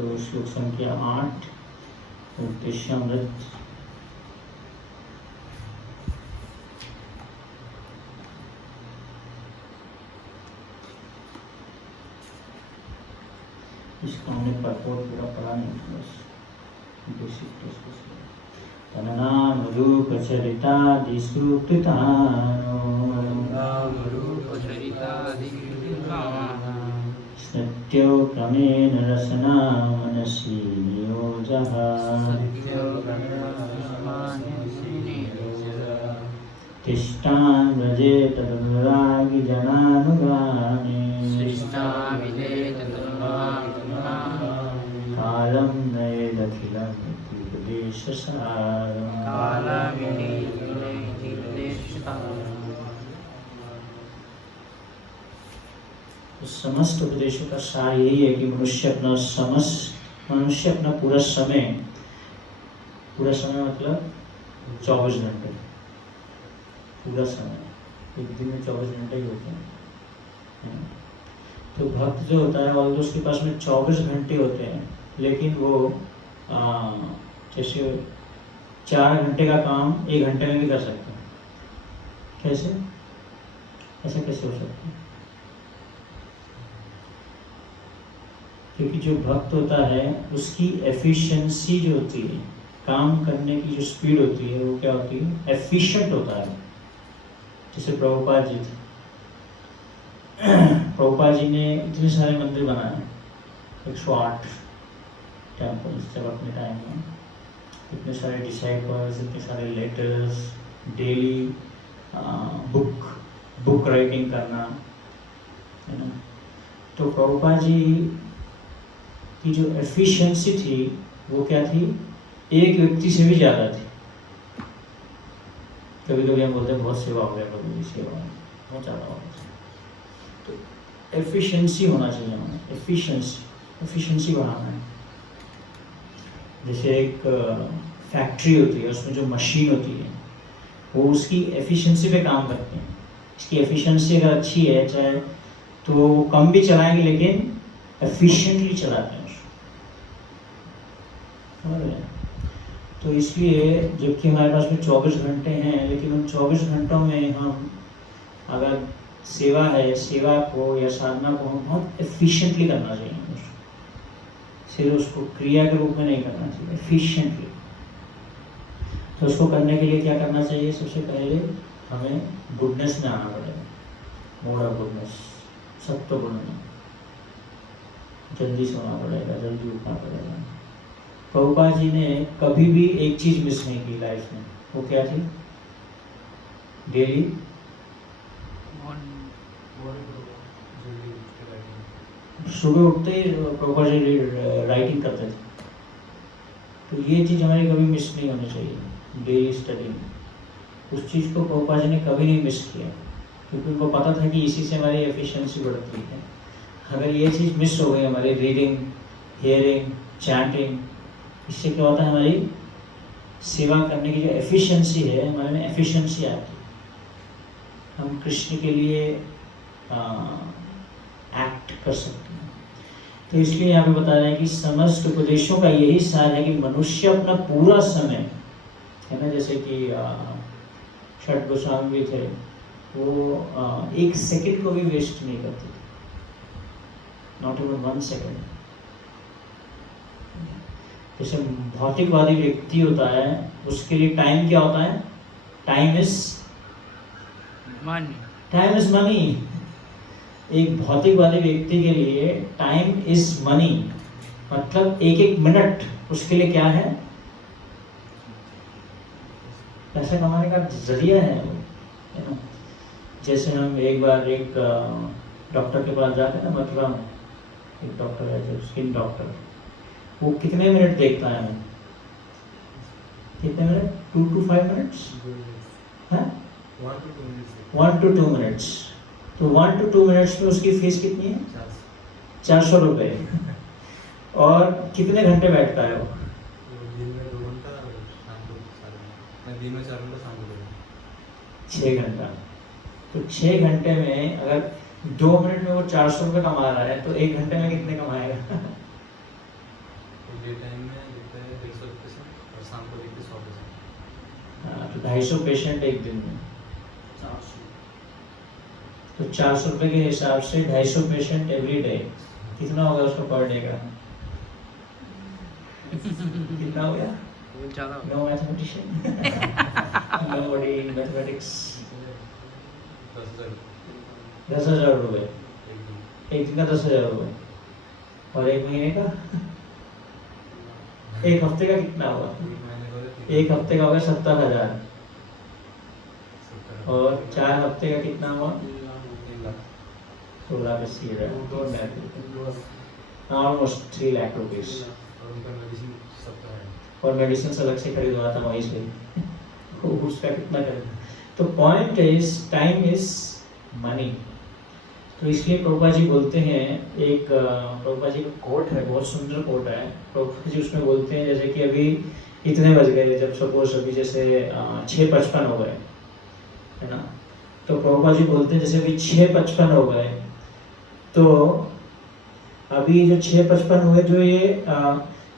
तो श्लोक संख्या 8 उपदेशामृत। इसका हमने परपोर्ट पूरा पढ़ा नहीं, बस बेसिक सत्यो क्रमेण रसना मनसि नियोजः तिष्ठान् व्रजेत तदनुरागी जनानुगाने कालं नयेदखिलं उपदेशसारम्। समस्त उपदेशों का सार यही है कि मनुष्य अपना पूरा समय मतलब 24 घंटे, पूरा समय एक दिन में 24 घंटे ही होते हैं। तो भक्त जो होता है ऑल्दो उसके पास में 24 घंटे होते हैं, लेकिन वो जैसे 4 घंटे का काम 1 घंटे में भी कर सकते हैं। कैसे? ऐसा कैसे हो सकता है? क्योंकि जो भक्त होता है उसकी एफिशिएंसी जो होती है, काम करने की जो स्पीड होती है वो क्या होती है? एफिशिएंट होता है। जैसे प्रभुपाद जी थे, प्रभुपाद जी ने इतने सारे मंदिर बनाए, 108 टेम्पल्स जब अपने टाइम में, इतने सारे डिसाइपल्स, इतने सारे लेटर्स, डेली बुक राइटिंग करना, है ना। तो प्रभुपाद जी की जो एफिशिएंसी थी वो क्या थी? एक व्यक्ति से भी ज़्यादा थी। कभी कभी हम बोलते हैं बहुत सेवा हो गया, कभी सेवा बहुत ज़्यादा हो गया। तो एफिशिएंसी होना चाहिए हमें, एफिशिएंसी बढ़ाना है। जैसे एक फैक्ट्री होती है, उसमें जो मशीन होती है वो उसकी एफिशिएंसी पे काम करते हैं। इसकी एफिशिएंसी अगर अच्छी है, चाहे तो वो कम भी चलाएंगे लेकिन एफिशिएंटली चलाते हैं। तो इसलिए जबकि हमारे पास में 24 घंटे हैं, लेकिन उन 24 घंटों में हम अगर सेवा है, सेवा को या साधना को हम बहुत एफिशिएंटली करना चाहिए। सिर्फ उसको क्रिया के रूप में नहीं करना चाहिए, एफिशिएंटली। तो उसको करने के लिए क्या करना चाहिए? सबसे पहले हमें गुडनेस में आना पड़ेगा, मोड ऑफ गुडनेस, सत्व गुण में। जल्दी सोना पड़ेगा, जल्दी उठना पड़ेगा। प्रभुपाद जी ने कभी भी एक चीज मिस नहीं की लाइफ में। वो क्या थी? डेली सुबह उठते ही प्रभुपाद जी राइटिंग करते थे। तो ये चीज़ हमारी कभी मिस नहीं होनी चाहिए, डेली स्टडी। उस चीज़ को प्रभुपाद जी ने कभी नहीं मिस किया, क्योंकि उनको पता था कि इसी से हमारी एफिशिएंसी बढ़ती है। अगर ये चीज़ मिस हो गई, हमारी रीडिंग, हियरिंग, चैंटिंग, इससे क्या होता है? हमारी सेवा करने की जो एफिशिएंसी है, हमारे में एफिशिएंसी आती है। हम कृष्ण के लिए एक्ट कर सकते हैं। तो इसलिए यहाँ पे बता रहे हैं कि समस्त उपदेशों का यही सार है कि मनुष्य अपना पूरा समय, है ना, जैसे कि षट गोस्वामी थे, वो 1 सेकंड को भी वेस्ट नहीं करते थे, नॉट इवन 1 सेकंड। जैसे भौतिकवादी व्यक्ति होता है, उसके लिए टाइम क्या होता है? Time is money. एक भौतिकवादी व्यक्ति के लिए टाइम इज मनी, मतलब एक मिनट उसके लिए क्या है? पैसा कमाने का जरिया है ना। जैसे हम एक बार एक डॉक्टर के पास जाते हैं ना, मथुरा में एक डॉक्टर है जो स्किन डॉक्टर, वो कितने मिनट देखता है हमें? कितने मिनट? 2 to 5 मिनट्स है, 1 to 2 मिनट्स। तो 1 to 2 मिनट्स में उसकी फीस कितनी है? 400 रुपये। और कितने घंटे बैठता है वो? दिन में 2 घंटा, शाम को 4 घंटा। 6 घंटा। तो 6 घंटे में अगर 2 मिनट में वो 400 रुपये कमा रहा है, तो 1 घंटे में कितने कमाएगा? 250 पेशेंट एक दिन में, तो 400 रुपये के हिसाब से 250 पेशेंट एवरी डे, कितना होगा उसका पर डे का? कितना हो गया? No mathematician, nobody in mathematics. 10,000 रुपये एक दिन का, 10,000 रुपये, और एक महीने का, एक हफ्ते का कितना होगा? एक हफ्ते का होगा 70,000, और 4 हफ्ते का कितना हुआ? 16 का सी ऑलमोस्ट 3 लाख रुपीज। और मेडिसिन अलग से खरीदना था वहीं से, उसका कितना करेगा? तो point is time is money. तो इसलिए प्रभुपाद जी बोलते हैं, एक प्रभुपाद जी का कोट है, बहुत सुंदर कोट है। प्रभुपाद जी उसमें बोलते हैं जैसे कि अभी कितने बज गए, जब सपोज अभी जैसे 6:55 हो गए, है ना, तो प्रभुपाद जी बोलते हैं जैसे अभी 6:55 हो गए, तो अभी जो 6:55 हुए, जो ये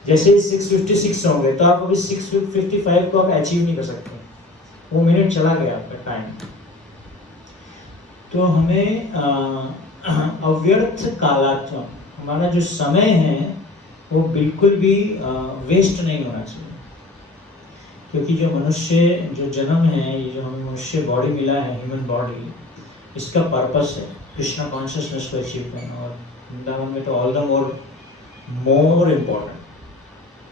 जैसे ही 6:56 होंगे, तो आप अभी 6:55 को आप अचीव नहीं कर सकते, वो मिनट चला गया आपका टाइम। तो हमें अव्यर्थ कालात्म, हमारा जो समय है वो बिल्कुल भी वेस्ट नहीं होना चाहिए, क्योंकि जो मनुष्य जो जन्म है, ये जो हमें मनुष्य बॉडी मिला है, ह्यूमन बॉडी, इसका पर्पस है कृष्णा कॉन्शियसनेस को अचीव करना। और वृंदावन में तो ऑल द मोर इम्पोर्टेंट,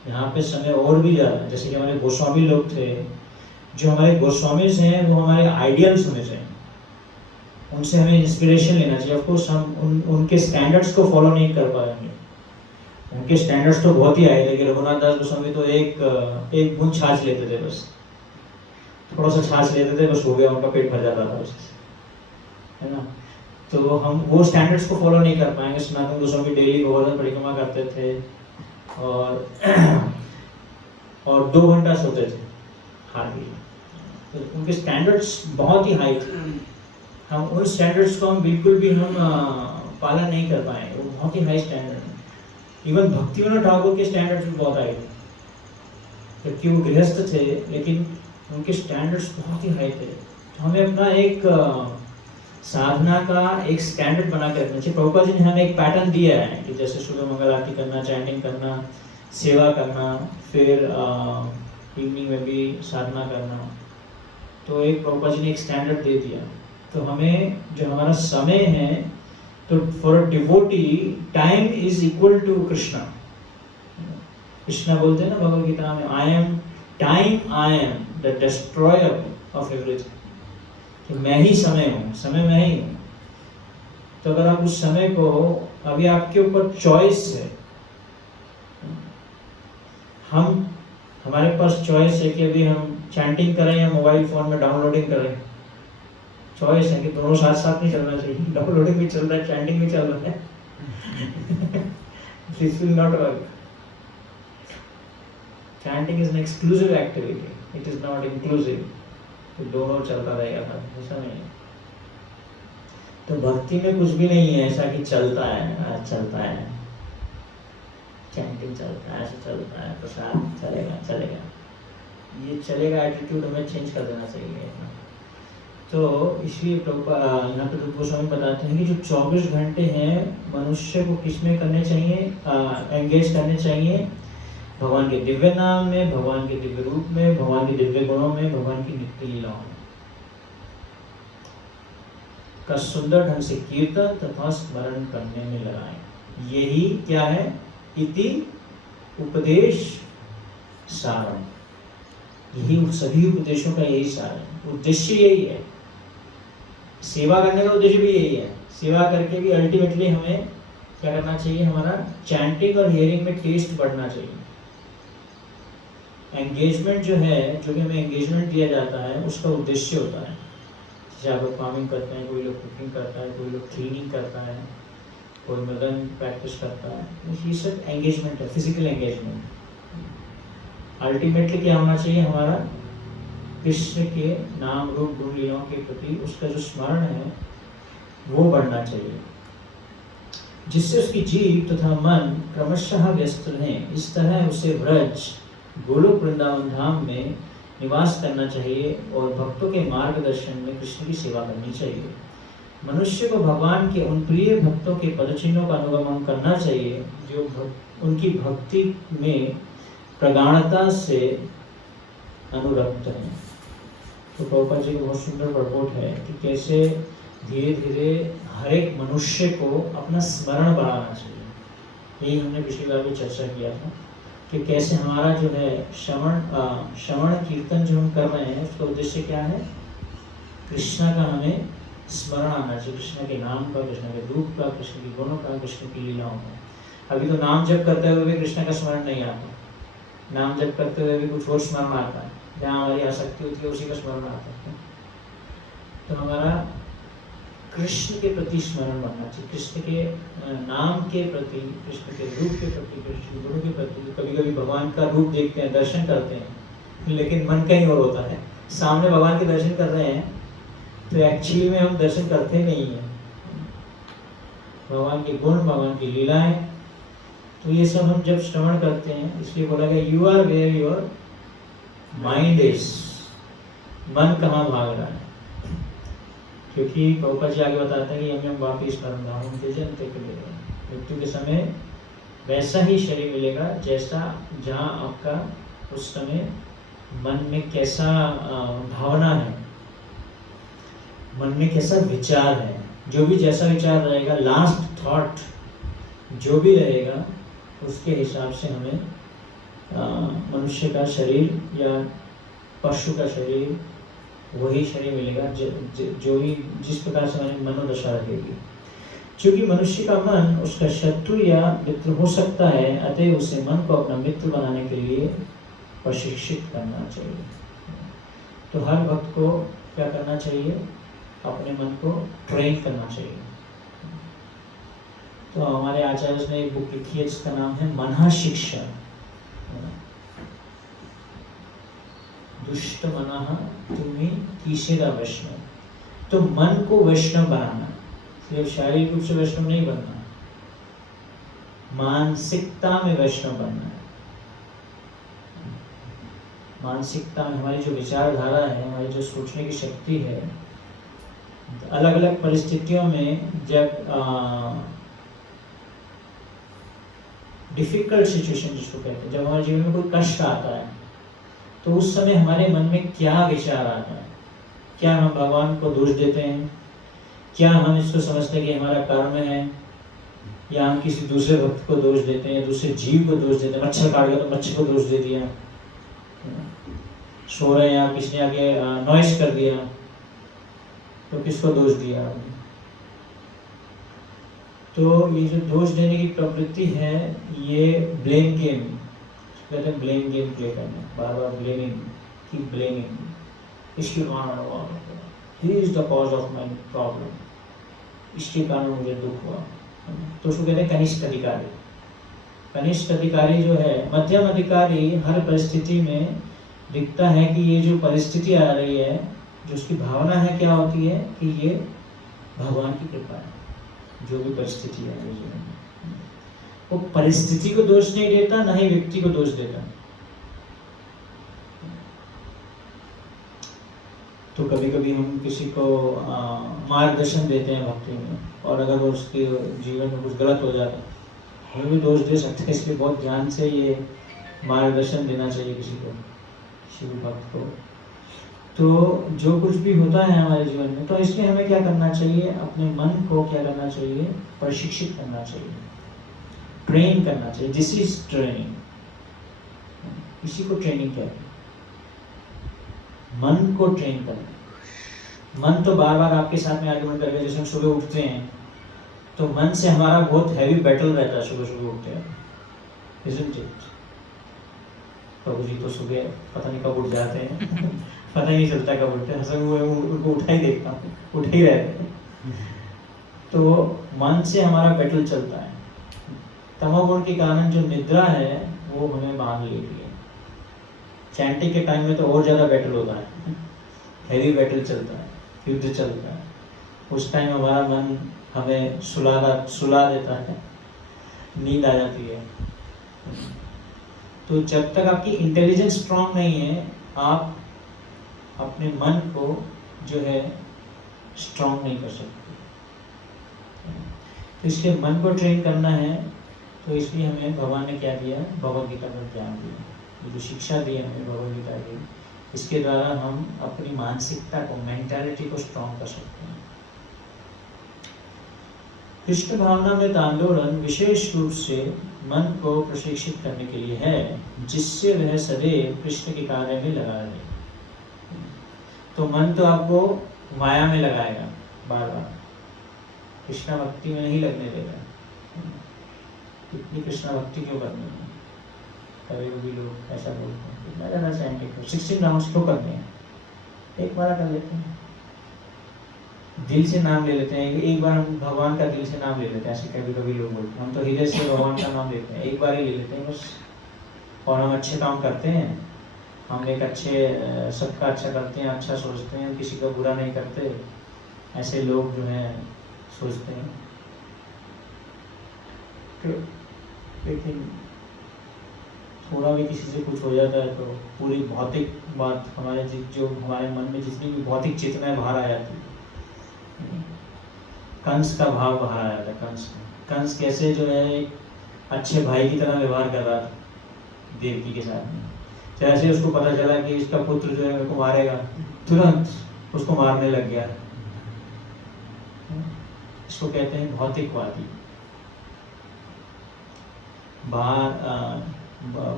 यहाँ पे समय और भी ज़्यादा। जैसे कि हमारे गोस्वामी लोग थे, जो हमारे गोस्वामीज हैं वो हमारे आइडियल्स होने चाहिए, उनसे हमें इंस्पिरेशन लेना चाहिए। ऑफ कोर्स हम उनके स्टैंडर्ड्स को फॉलो नहीं कर पाएंगे, उनके स्टैंडर्ड्स तो बहुत ही आए थे कि रघुनाथ दास गोस्वामी तो एक बूंद छाछ लेते थे, बस थोड़ा सा छाछ लेते थे, बस हो गया, उनका पेट भर जाता था उससे, है ना। तो हम वो स्टैंडर्ड्स को फॉलो नहीं कर पाएंगे। सनातन गोस्वामी डेली गोवर्धन परिक्रमा करते थे और 2 घंटा सोते थे हार्डली, तो उनके स्टैंडर्ड्स बहुत ही हाई थे। हम उन स्टैंडर्ड्स को हम बिल्कुल भी हम पालन नहीं कर पाए, वो बहुत ही हाई स्टैंडर्ड है। इवन भक्तिविनोद ठाकुर के स्टैंडर्ड्स भी बहुत हाई थे, जबकि वो गृहस्थ थे, लेकिन उनके स्टैंडर्ड्स बहुत ही हाई थे। तो हमें अपना एक साधना का एक स्टैंडर्ड बना के रखना चाहिए। प्रभुपाद जी ने हमें एक पैटर्न दिया है कि जैसे सुबह मंगल आरती करना, चैंटिंग करना, सेवा करना, फिर इवनिंग में भी साधना करना, तो एक प्रभुपाद जी ने एक स्टैंडर्ड दे दिया। तो हमें जो हमारा समय है, तो for a devotee time is equal to Krishna. Krishna बोलते हैं ना भगवद गीता में, I am time, I am the destroyer of everything, कि मैं ही समय हूँ, समय मैं ही हूँ। तो अगर आप उस समय को, अभी आपके ऊपर चॉइस है, हमारे पास चॉइस है कि अभी हम चैंटिंग करें या मोबाइल फोन में डाउनलोडिंग करें। चॉइस है कि दोनों साथ साथ नहीं चलना चाहिए, डाउनलोडिंग भी चल रहा है, चैंटिंग भी चल रहा है। This will not work. Chanting is an exclusive activity, it is not inclusive. तो दोनों चलता रहेगा था, ऐसा नहीं है। तो भक्ति में कुछ भी नहीं है ऐसा कि चलता है चैंटिंग चलता है, ऐसा चलता है, प्रसाद चलेगा, ये चलेगा एटीट्यूड हमें चेंज कर देना चाहिए। तो इसलिए यहाँ पे रूप गोस्वामी बताते हैं कि जो 24 घंटे हैं मनुष्य को किसमें करने चाहिए, एंगेज करने चाहिए, भगवान के दिव्य नाम में, भगवान के दिव्य रूप में, भगवान के दिव्य गुणों में, भगवान की नित्य लीलाओं में का सुंदर ढंग से कीर्तन तथा स्मरण करने में लगाएं। यही क्या है, इति उपदेश सारम, यही सभी उपदेशों का यही सार है, उद्देश्य यही है। सेवा करने का उद्देश्य भी यही है। सेवा करके भी अल्टीमेटली हमें क्या करना चाहिए, हमारा चैंटिंग और हियरिंग में टेस्ट बढ़ना चाहिए। एंगेजमेंट जो है, जो कि हमें एंगेजमेंट दिया जाता है, उसका उद्देश्य होता है। जैसे आप लोग फार्मिंग करते हैं, कोई लोग कुकिंग करता है, कोई लोग क्लीनिंग करता है, कोई मदन प्रैक्टिस करता है, ये सब एंगेजमेंट है, फिजिकल एंगेजमेंट। अल्टीमेटली क्या होना चाहिए, हमारा कृष्ण के नाम रूप गुण लीलाओं के प्रति उसका जो स्मरण है वो बढ़ना चाहिए, जिससे उसकी जीव तथा मन क्रमशः व्यस्त रहें। इस तरह उसे व्रज गोलोक वृंदावन धाम में निवास करना चाहिए और भक्तों के मार्गदर्शन में कृष्ण की सेवा करनी चाहिए। मनुष्य को भगवान के उन प्रिय भक्तों के पदचिन्हों का अनुगमन करना चाहिए जो उनकी भक्ति में प्रगाढ़ता से अनुरक्त हैं। तो प्रभुपाद जी का बहुत सुंदर प्रपोट है कि कैसे धीरे धीरे हर एक मनुष्य को अपना स्मरण बढ़ाना चाहिए। यही हमने पिछली बार भी चर्चा किया था कि कैसे हमारा जो है श्रवण कीर्तन जो हम कर रहे हैं उसका उद्देश्य क्या है, कृष्ण का हमें स्मरण आना चाहिए, कृष्ण के नाम का, कृष्ण के रूप का, कृष्ण के गुणों का, कृष्ण की लीलाओं का। अभी तो नाम जप करते हुए भी कृष्ण का स्मरण नहीं आता, नाम जप करते हुए भी कुछ और स्मरण आता है, जहाँ हमारी आसक्ति होती है उसी का स्मरण आता है। तो हमारा कृष्ण के प्रति स्मरण बनना चाहिए, कृष्ण के नाम के प्रति, कृष्ण के रूप के प्रति, कृष्ण के गुणों के प्रति। कभी कभी भगवान का रूप देखते हैं, दर्शन करते हैं, लेकिन मन कहीं और होता है। सामने भगवान के दर्शन कर रहे हैं तो एक्चुअली में हम दर्शन करते नहीं हैं। भगवान के गुण, भगवान की लीलाएं, तो ये सब हम जब श्रवण करते हैं, इसलिए बोला गया you are where your mind is, मन कहाँ भाग रहा है। क्योंकि प्रभुपाद जी आगे बताते हैं कि हम वापिस स्मरण धाम मृत्यु के समय वैसा ही शरीर मिलेगा जैसा जहाँ आपका उस समय मन में कैसा भावना है, मन में कैसा विचार है। जो भी जैसा विचार रहेगा, लास्ट थॉट जो भी रहेगा, उसके हिसाब से हमें मनुष्य का शरीर या पशु का शरीर वही शरीर मिलेगा जो भी जिस प्रकार से हमारी मनोदशा रहेगी। क्योंकि मनुष्य का मन उसका शत्रु या मित्र हो सकता है, अतः उसे मन को अपना मित्र बनाने के लिए प्रशिक्षित करना चाहिए। तो हर भक्त को क्या करना चाहिए, अपने मन को ट्रेन करना चाहिए। तो हमारे आचार्य ने एक बुक लिखी है जिसका नाम है मनः शिक्षा। दुष्ट मनः तुम्हें तीसरा वैष्णव। तो मन को वैष्णव बनाना, सिर्फ शारीरिक रूप से वैष्णव नहीं बनना, मानसिकता में वैष्णव बनना है। मानसिकता में हमारी जो विचारधारा है, हमारी जो सोचने की शक्ति है, अलग अलग परिस्थितियों में जब डिफिकल्ट सिचुएशन जिसको कहते हैं, जब हमारे जीवन में कोई कष्ट आता है, तो उस समय हमारे मन में क्या विचार आता है। क्या हम भगवान को दोष देते हैं, क्या हम इसको समझते हैं कि हमारा कर्म है, या हम किसी दूसरे भक्त को दोष देते हैं, दूसरे जीव को दोष देते हैं। मच्छर काट गया तो मच्छर को दोष दे दिया, सो रहे हैं, किसने आगे नॉइस कर दिया तो किसको दोष दिया। तो ये जो दोष देने की प्रवृत्ति है, ये ब्लेम गेम कहते हैं, ब्लेम गेम प्ले करना, बार बार ब्लेमिंग, कीप ब्लेमिंग, इसके कारण हुआ, he is the cause of my problem, इसके कारण मुझे दुख हुआ। तो उसको कहते हैं कनिष्ठ अधिकारी। कनिष्ठ अधिकारी जो है, मध्यम अधिकारी हर परिस्थिति में दिखता है कि ये जो परिस्थिति आ रही है, जो उसकी भावना है क्या होती है कि ये भगवान की कृपा है। जो भी परिस्थिति है जीवन में, वो परिस्थिति को दोष नहीं देता, ना ही व्यक्ति को दोष देता। तो कभी कभी हम किसी को मार्गदर्शन देते हैं भक्ति में, और अगर वो उसके जीवन में कुछ गलत हो जाता है, हम भी दोष दे सकते हैं। इसलिए बहुत ध्यान से ये मार्गदर्शन देना चाहिए किसी को, किसी भी भक्त को। तो जो कुछ भी होता है हमारे जीवन में, तो इसलिए हमें क्या करना चाहिए, अपने मन को क्या करना चाहिए, प्रशिक्षित करना चाहिए, ट्रेन करना चाहिए। दिस इज ट्रेनिंग, इसी को ट्रेनिंग कहते हैं, मन को ट्रेन करना। मन तो बार बार आपके साथ में आर्गुमेंट करेगा। जैसे हम सुबह उठते हैं तो मन से हमारा बहुत हैवी बैटल रहता है सुबह सुबह उठते हैं, isn't it? प्रभु जी तो सुबह पता नहीं कब उठ जाते हैं पता ही नहीं चलता कब उठते हैं, उनको उठा ही देखता हूँ, उठ ही रहते हैं। तो मन से हमारा बैटल चलता है। तमोगुण के कारण जो निद्रा है वो हमें बांध लेती है। चैंटिंग के टाइम में तो और ज़्यादा बैटल होता है, हैवी बैटल चलता है, युद्ध चलता है। उस टाइम हमारा मन हमें सुला देता है, नींद आ जाती है। तो जब तक आपकी इंटेलिजेंस स्ट्रांग नहीं है, आप अपने मन को जो है स्ट्रॉन्ग नहीं कर सकते। तो इसलिए मन को ट्रेन करना है, तो इसलिए हमें भगवान ने क्या दिया, भगवद गीता का ज्ञान दिया। ये जो शिक्षा दी है हमें भगवद गीता की, इसके द्वारा हम अपनी मानसिकता को, मेंटालिटी को स्ट्रॉन्ग कर सकते हैं। कृष्ण भावनामृत आंदोलन विशेष रूप से मन को प्रशिक्षित करने के लिए है, जिससे वह सदैव कृष्ण के कार्य में लगा रहे। तो मन तो आपको माया में लगाएगा बार बार, कृष्ण भक्ति में नहीं लगने देगा। इतनी कृष्ण भक्ति क्यों करनी है? कभी कभी लोग ऐसा बोलते हैं, इतना ज़्यादा साइंटिफिक 16 राउंड्स क्यों करने हैं, एक बार कर लेते हैं, दिल से नाम ले लेते हैं, एक बार हम भगवान का दिल से नाम ले लेते हैं। ऐसे कभी कभी लोग बोलते हैं हम तो हृदय से भगवान का नाम लेते हैं, एक बार ही ले लेते हैं बस, और हम अच्छे काम करते हैं, हम एक अच्छे सबका अच्छा करते हैं, अच्छा सोचते हैं, किसी का बुरा नहीं करते, ऐसे लोग जो हैं सोचते हैं। लेकिन थोड़ा भी किसी से कुछ हो जाता है तो पूरी भौतिक बात हमारे जो हमारे मन में जितनी भी भौतिक चेतनाएं बाहर आ जाती है। कंस का भाव बाहर आया था। कंस कैसे जो है अच्छे भाई की तरह व्यवहार कर रहा था देवकी के साथ में, जैसे उसको पता चला कि इसका पुत्र जो है मेरे को मारेगा, तुरंत उसको मारने लग गया। इसको कहते हैं भौतिकवादी।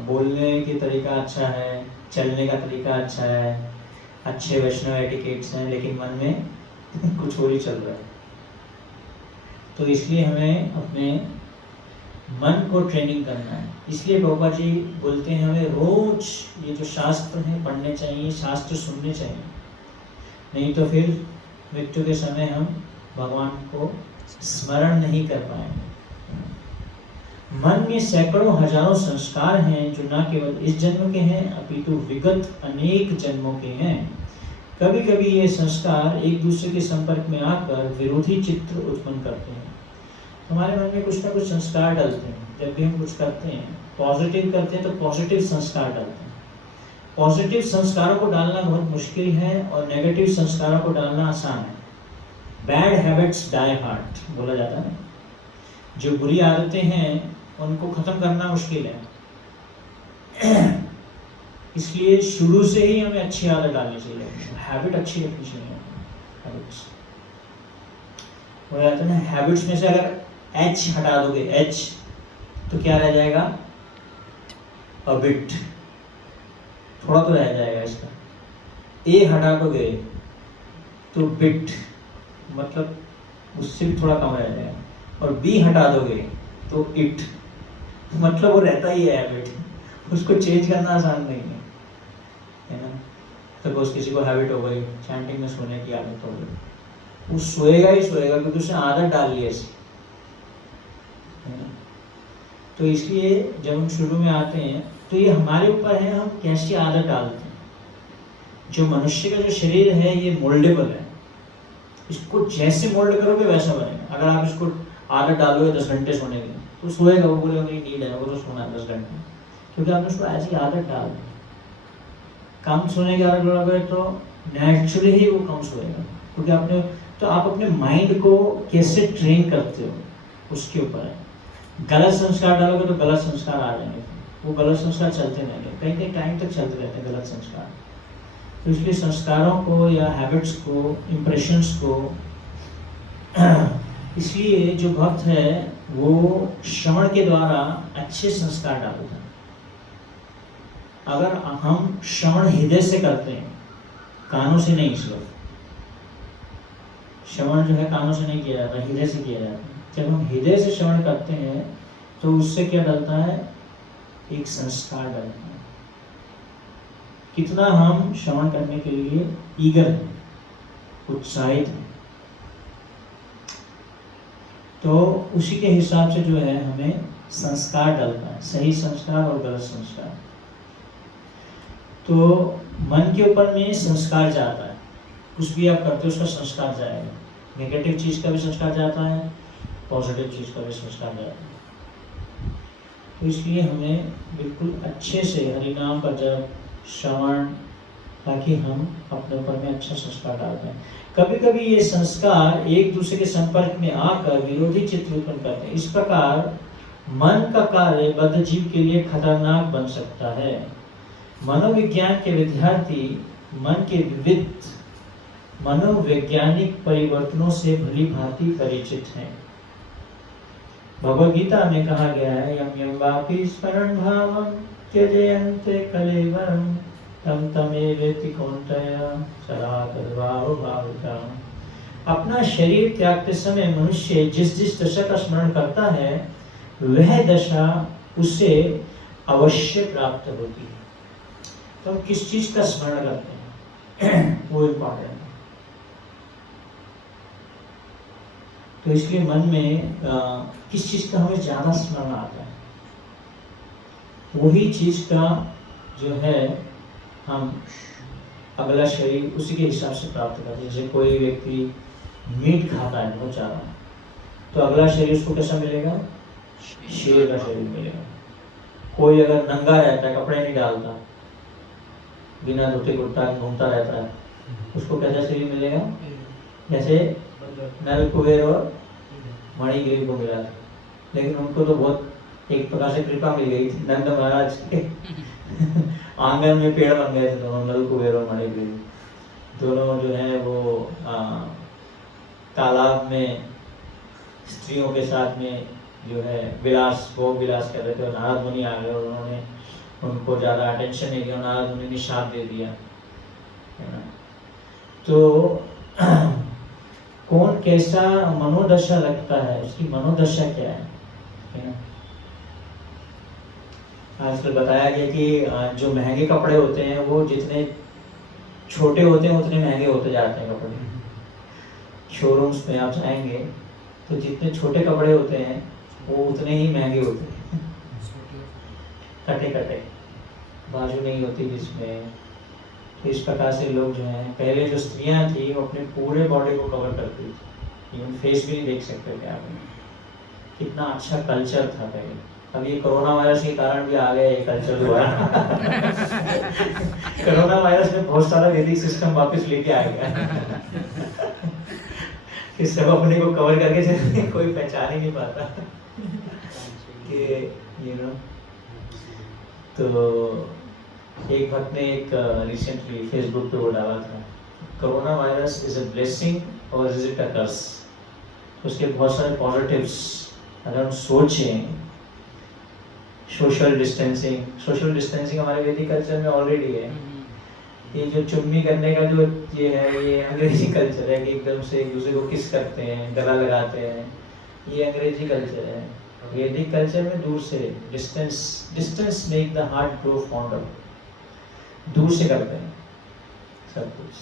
बोलने की तरीका अच्छा है, चलने का तरीका अच्छा है, अच्छे वैष्णव एटिकेट्स हैं, लेकिन मन में कुछ और ही चल रहा है। तो इसलिए हमें अपने मन को ट्रेनिंग करना है। इसलिए बाबा जी बोलते हैं हमें रोज ये जो शास्त्र हैं पढ़ने चाहिए, शास्त्र सुनने चाहिए, नहीं तो फिर मृत्यु के समय हम भगवान को स्मरण नहीं कर पाएंगे। मन में सैकड़ों हजारों संस्कार हैं जो न केवल इस जन्म के हैं अपितु विगत अनेक जन्मों के हैं। कभी कभी ये संस्कार एक दूसरे के संपर्क में आकर विरोधी चित्र उत्पन्न करते हैं। हमारे मन में कुछ ना कुछ संस्कार डलते हैं। जब भी हम कुछ करते हैं, पॉजिटिव करते हैं तो पॉजिटिव संस्कार डालते हैं। पॉजिटिव संस्कारों को डालना बहुत मुश्किल है और नेगेटिव संस्कारों को डालना आसान है। बैड हैबिट्स डाई हार्ड बोला जाता है। जो बुरी आदतें हैं उनको खत्म करना मुश्किल है। इसलिए शुरू से ही हमें अच्छी आदत डालनी चाहिए, हैबिट अच्छी रखनी चाहिए। हैबिट्स बोला जाता है ना, हैबिट्स में से अगर एच हटा दोगे, एच तो क्या रह जाएगा, अबिट, थोड़ा तो रह जाएगा इसका। ए हटा दोगे तो बिट, मतलब उससे भी थोड़ा कम रह जाएगा, और बी हटा दोगे तो इट, मतलब वो रहता ही है हैबिट, उसको चेंज करना आसान नहीं है ना। सपोज किसी को हैबिट हो गई चैंटिंग में सोने की आदत हो गई, वो सोएगा ही सोएगा क्योंकि उसने आदत डाल ली ऐसी, है ना। तो इसलिए जब हम शुरू में आते हैं तो ये हमारे ऊपर है, हम कैसी आदत डालते हैं। जो मनुष्य का जो शरीर है ये मोल्डेबल है, इसको जैसे मोल्ड करोगे वैसा बनेगा। अगर आप इसको आदत डालोगे 10 घंटे सोने की तो सोएगा, वो बोलेगा मेरी नींद है, वो तो सोना है 10 घंटे, क्योंकि आपने उसको ऐसी आदत डाल दी। कम सोने की आदत डालोगे तो नेचुरली ही वो कम सोएगा, क्योंकि आपने तो आप अपने माइंड को कैसे ट्रेन करते हो उसके ऊपर है। गलत संस्कार डालोगे तो गलत संस्कार आ जाएंगे, वो गलत संस्कार चलते रहेंगे, कई कई टाइम तक चलते रहते हैं गलत संस्कार। तो इसलिए संस्कारों को या हैबिट्स को, इम्प्रेशंस को इसलिए जो भक्त है वो श्रवण के द्वारा अच्छे संस्कार डालता है। अगर हम श्रवण हृदय से करते हैं, कानों से नहीं, सिर्फ श्रवण जो है कानों से नहीं किया जाता, हृदय से किया जाता है। जब हम हृदय से श्रवण करते हैं तो उससे क्या डलता है, एक संस्कार डलता है। कितना हम श्रवण करने के लिए ईगर हैं, उत्साहित हैं, तो उसी के हिसाब से जो है हमें संस्कार डलता है, सही संस्कार और गलत संस्कार। तो मन के ऊपर में संस्कार जाता है, कुछ भी आप करते हो उसका संस्कार जाएगा। नेगेटिव चीज़ का भी संस्कार जाता है, पॉजिटिव चीज़ का भी संस्कार जाता है। तो इसलिए हमें बिल्कुल अच्छे से हरिनाम का जप, श्रवण, ताकि हम अपने ऊपर में अच्छा संस्कार डालते हैं। कभी कभी ये संस्कार एक दूसरे के संपर्क में आकर विरोधी चित्र उत्पन्न करते हैं। इस प्रकार मन का कार्य बद्ध जीव के लिए खतरनाक बन सकता है। मनोविज्ञान के विद्यार्थी मन के विविध मनोवैज्ञानिक परिवर्तनों से भली भांति परिचित हैं। भगवद गीता में कहा गया है, यम यम वापि स्मरण भावम त्यजयन्ते कलेवरम तम तमेवेति कौन्तेय सदा तद्भाव भावितम्। अपना शरीर त्यागते समय मनुष्य जिस जिस दशा का स्मरण करता है वह दशा उसे अवश्य प्राप्त होती है। तो हम किस चीज का स्मरण करते हैं वो इम्पोर्टेंट है। तो इसलिए मन में किस चीज का हमें ज्यादा स्मरण आता है वही चीज का जो है हम अगला शरीर उसी के हिसाब से प्राप्त करते हैं। जैसे कोई व्यक्ति मीट खाता है बहुत ज्यादा, तो अगला शरीर उसको कैसा मिलेगा? शेर का शरीर मिलेगा। कोई अगर नंगा रहता है, कपड़े नहीं डालता, बिना धोते कुर्ता घूमता रहता है, उसको कैसा शरीर मिलेगा? जैसे नल कुबेर और मणिगिरी को मिला। लेकिन उनको तो बहुत एक प्रकार से कृपा मिल गई थी। नंद महाराज के आंगन में पेड़ बन गए थे दोनों, नल कुबेर और मणिगिरी दोनों जो है वो तालाब में स्त्रियों के साथ में जो है भोग विलास कर रहे थे। और नारद मुनि आ गए और उन्होंने उनको ज़्यादा अटेंशन नहीं दिया। नारद मुनि ने शाप दे दिया, है ना। तो कौन कैसा मनोदशा लगता है, उसकी मनोदशा क्या है ना। आजकल बताया गया कि जो महंगे कपड़े होते हैं वो जितने छोटे होते हैं उतने महंगे होते जाते हैं कपड़े। शोरूम्स में आप जाएंगे तो जितने छोटे कपड़े होते हैं वो उतने ही महंगे होते हैं। कटे कटे बाजू नहीं होती जिसमें। तो इस प्रकार से लोग जो हैं, पहले जो स्त्रियां थी वो अपने पूरे बॉडी को कवर करती थी, इवन फेस भी नहीं देख सकते थे आप। कितना अच्छा कल्चर था पहले। अब ये कोरोना वायरस के कारण भी आ गया ये कल्चर हुआ। कोरोना वायरस ने बहुत सारा वैदिक सिस्टम वापस लेके आ गया कि सब अपने को कवर करके चलते, कोई पहचान ही नहीं पाता कि यू नो। तो एक भक्त ने एक रिसेंटली फेसबुक पे वो डाला था, corona virus is a blessing और इज इट अ कर्स। उसके बहुत सारे पॉजिटिव्स अगर हम सोचें। सोशल डिस्टेंसिंग हमारे वैदिक कल्चर में ऑलरेडी है। ये जो चुम्मी करने का जो ये है, ये अंग्रेजी कल्चर है कि एकदम से एक दूसरे को किस करते हैं, गला लगाते हैं, ये अंग्रेजी कल्चर है। वैदिक कल्चर में दूर से distance make the heart grow fonder, दूर से करते हैं सब कुछ।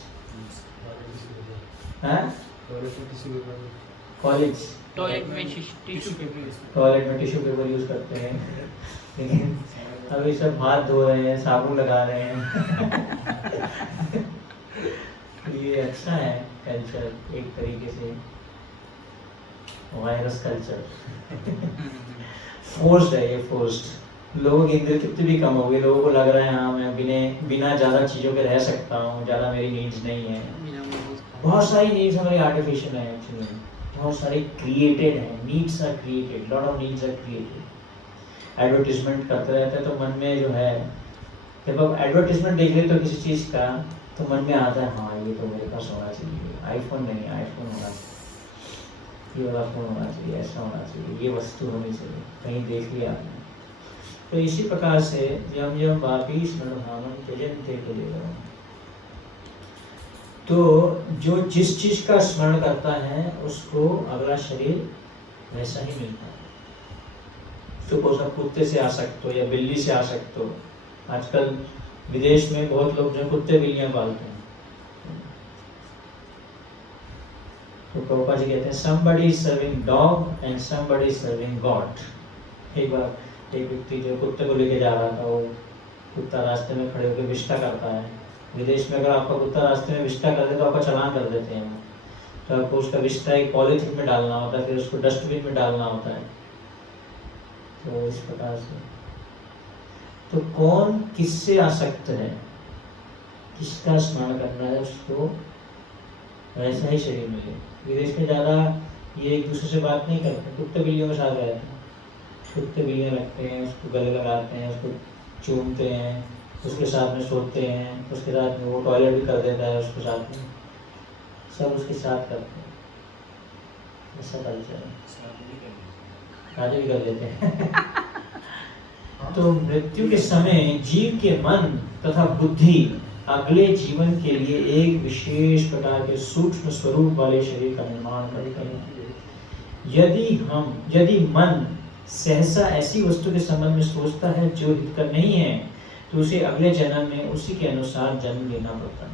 कॉलेज टॉयलेट में टिश्यू पेपर यूज करते हैं, लेकिन अभी सब हाथ धो रहे हैं, साबुन लगा रहे हैं। ये अच्छा है कल्चर एक तरीके से, वायरस कल्चर। फोर्स्ड है ये, फोर्स्ड। लोगों की इंद्रिय तृप्ति भी कम हो गई। लोगों को लग रहा है हाँ मैं बिना ज़्यादा चीज़ों के रह सकता हूँ, ज़्यादा मेरी नीड्स नहीं है। बहुत सारी नीड्स हमारी आर्टिफिशियल है एक्चुअली, बहुत सारी क्रिएटेड है। Needs are created, lot of needs are created. Advertisement करते रहते हैं तो मन में जो है, जब आप एडवर्टीजमेंट देख लेते हो किसी चीज़ का तो मन में आता है हाँ ये तो मेरे पास होना चाहिए। आईफोन नहीं, आईफोन होना चाहिए, ये वाला फ़ोन होना चाहिए, ऐसा होना चाहिए, ये वस्तु होनी चाहिए, कहीं देख लिया आपने। तो इसी प्रकार से यम यम वापि स्मरण भावम त्यजन्ते कलेवरम। तो जो जिस चीज का स्मरण करता है उसको अगला शरीर वैसा ही मिलता है। तो वो सब कुत्ते से आ सकते हो या बिल्ली से आ सकते हो। आजकल विदेश में बहुत लोग जो कुत्ते बिल्लियां पालते हैं। तो प्रभुपाद जी कहते हैं somebody is serving dog and somebody is serving God। एक बार एक व्यक्ति जो कुत्ते को लेके जा रहा था, वो कुत्ता रास्ते में खड़े होकर विष्ठा करता है। विदेश में अगर आपका कुत्ता रास्ते में विष्ठा कर दे तो आपका चालान कर देते हैं। तो आपको उसका विष्ठा एक पॉलीथीन में डालना होता है, फिर उसको डस्टबिन में डालना होता है। तो इस प्रकार से तो कौन किससे आसक्त है किसका स्मरण करना है उसको वैसा ही शरीर मिले। विदेश में ज़्यादा ये एक दूसरे से बात नहीं करते, कुत्ते बिल्लियों के साथ रहते हैं, कुत्ते बिल्लियाँ रखते हैं, उसको गले लगाते हैं, उसको चूमते हैं, उसके साथ में सोते हैं, उसके साथ में वो टॉयलेट भी कर देता है उसके साथ में, सब उसके साथ करते हैं। ऐसा कल्चर है, शादी भी कर देते हैं। तो मृत्यु के समय जीव के मन तथा बुद्धि अगले जीवन के लिए एक विशेष प्रकार के सूक्ष्म स्वरूप वाले शरीर का निर्माण करेंगे। यदि मन सहसा ऐसी वस्तु के संबंध में सोचता है जो हितकर नहीं है, तो उसे अगले जन्म में उसी के अनुसार जन्म लेना पड़ता है।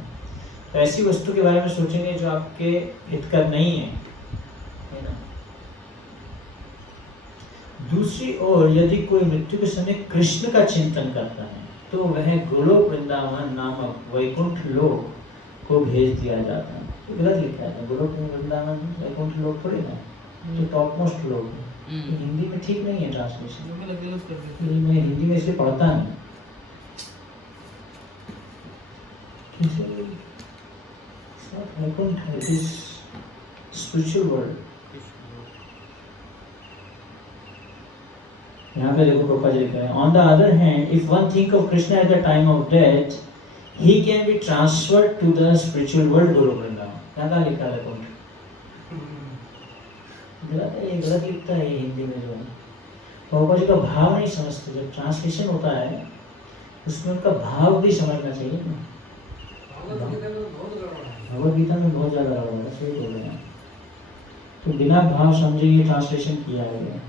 तो ऐसी वस्तु के बारे में सोचेंगे जो आपके हितकर नहीं है ना। दूसरी ओर यदि कोई मृत्यु के समय कृष्ण का चिंतन करता है, तो वह गोलोक वृंदावन नामक वैकुंठ लोक को भेज दिया जाता है। तो गलत लिखा है, गोलोक वृंदावन वैकुंठ लोक थोड़ी ना, तो टॉप मोस्ट लोक है। तो हिंदी में ठीक नहीं है ट्रांसलेशन, मैं हिंदी में इसे पढ़ता नहीं। Vaikuntha it is spiritual world. यहाँ पे देखो प्रभुपाद जी लिख रहे हैं, on the other hand if one think of Krishna at the time of death he can be transferred to the spiritual world Goloka Vrindavan. क्या लिखा है वैकुंठ? गलत है, ये गलत लिखता है ये हिंदी में जो है। प्रभुपाद जी का भाव नहीं समझते, जब ट्रांसलेशन होता है उसमें उनका भाव भी समझना चाहिए ना। भगवद गीता में बहुत ज्यादा गड़बड़ है, सही बोल रहे हैं। तो बिना भाव समझे ये ट्रांसलेशन किया गया।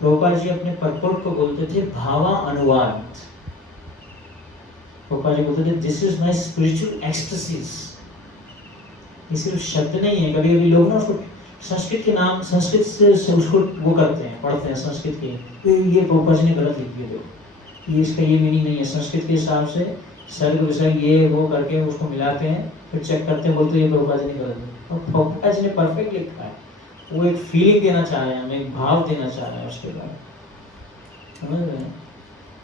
प्रभुपाद जी अपने परपोर्ट को बोलते थे भावा अनुवाद। प्रभुपाद जी बोलते थे दिस इज माय स्पिरिचुअल एक्सटेसिस। ये सिर्फ शब्द नहीं है। कभी कभी लोग ना उसको संस्कृत के नाम, संस्कृत से उसको वो करते हैं, पढ़ते हैं संस्कृत के, ये प्रभुपाद जी ने गलत लिख दिया, ये इसका ये मीनिंग नहीं है। संस्कृत के हिसाब से सर्ग विसर्ग ये वो करके उसको मिलाते हैं, फिर चेक करते हैं, बोलते हैं ये प्रभुपाद जी ने गलत लिखा। और प्रभुपाद जी ने परफेक्ट लिखा है। वो एक फीलिंग देना चाह रहे हैं, हमें एक भाव देना चाह रहे हैं उसके बाद, समझ रहे हैं।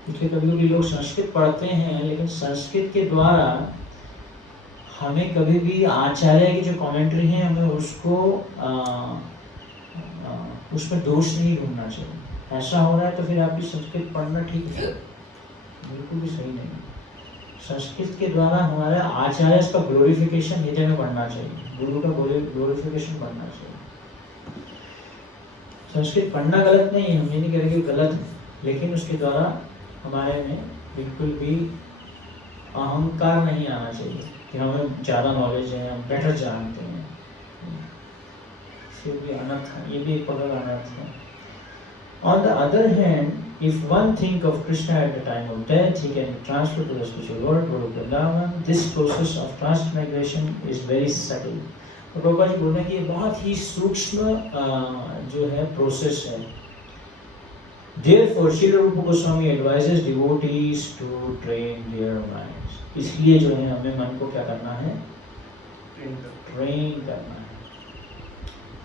इसलिए कभी कभी लोग संस्कृत पढ़ते हैं, लेकिन संस्कृत के द्वारा हमें कभी भी आचार्य की जो कमेंट्री है हमें उसको उसमें दोष नहीं ढूंढना चाहिए। ऐसा हो रहा है तो फिर आपकी संस्कृत पढ़ना ठीक है, बिल्कुल भी सही नहीं। संस्कृत के द्वारा हमारा आचार्य का ग्लोरिफिकेशन हृदय में बढ़ना चाहिए, गुरु का ग्लोरिफिकेशन बढ़ना चाहिए। संस्कृत पढ़ना गलत नहीं है, हम ये नहीं कह रहे कि गलत है, लेकिन उसके द्वारा हमारे में बिल्कुल भी अहंकार नहीं आना चाहिए कि हमें ज़्यादा नॉलेज है, हम बेटर जानते हैं। भी अनर्थ है, ये भी एक प्रकार अनर्थ है। On the other hand, if one think of Krishna at the time of death, he can be transferred to the spiritual world, Goloka Vrindavan. This process of transmigration is very subtle. तो प्रभुपाद जी बोल रहे हैं कि ये बहुत ही सूक्ष्म जो है प्रोसेस है। Therefore, Srila Rupa Goswami advises devotees to train their minds. इसलिए जो है हमें मन को क्या करना है? ट्रेन करना है।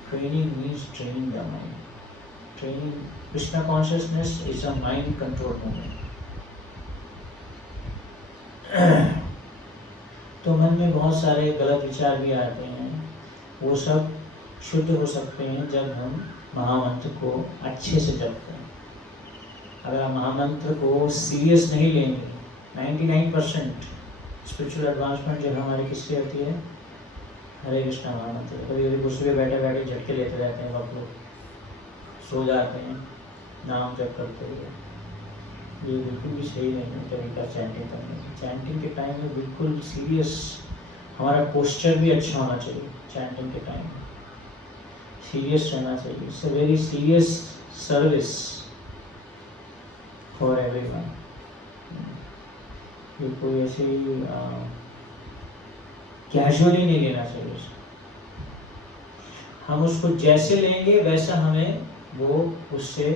Training means training the mind. Training Krishna consciousness is a mind control moment. तो मन में बहुत सारे गलत विचार भी आते हैं, वो सब शुद्ध हो सकते हैं जब हम महामंत्र को अच्छे से जपते हैं। अगर हम महामंत्र को सीरियस नहीं लेंगे, 99% स्पिरिचुअल एडवांसमेंट जब हमारी किससे होती है? हरे कृष्णा महामंत्र। कभी कभी कुछ भी बैठे बैठे झटके लेते रहते हैं, बहुत लोग सो जाते हैं नाम जप करते हुए। ये बिल्कुल भी सही नहीं है तरीका चैंटिंग करने का। चैंटिंग के टाइम में बिल्कुल सीरियस, हमारा पोस्चर भी अच्छा होना चाहिए। चैंटिंग के टाइम सीरियस रहना चाहिए। It's a very serious service for everyone. कोई ऐसे ही कैजुअली नहीं लेना चाहिए उसको। हम उसको जैसे लेंगे वैसा हमें वो उससे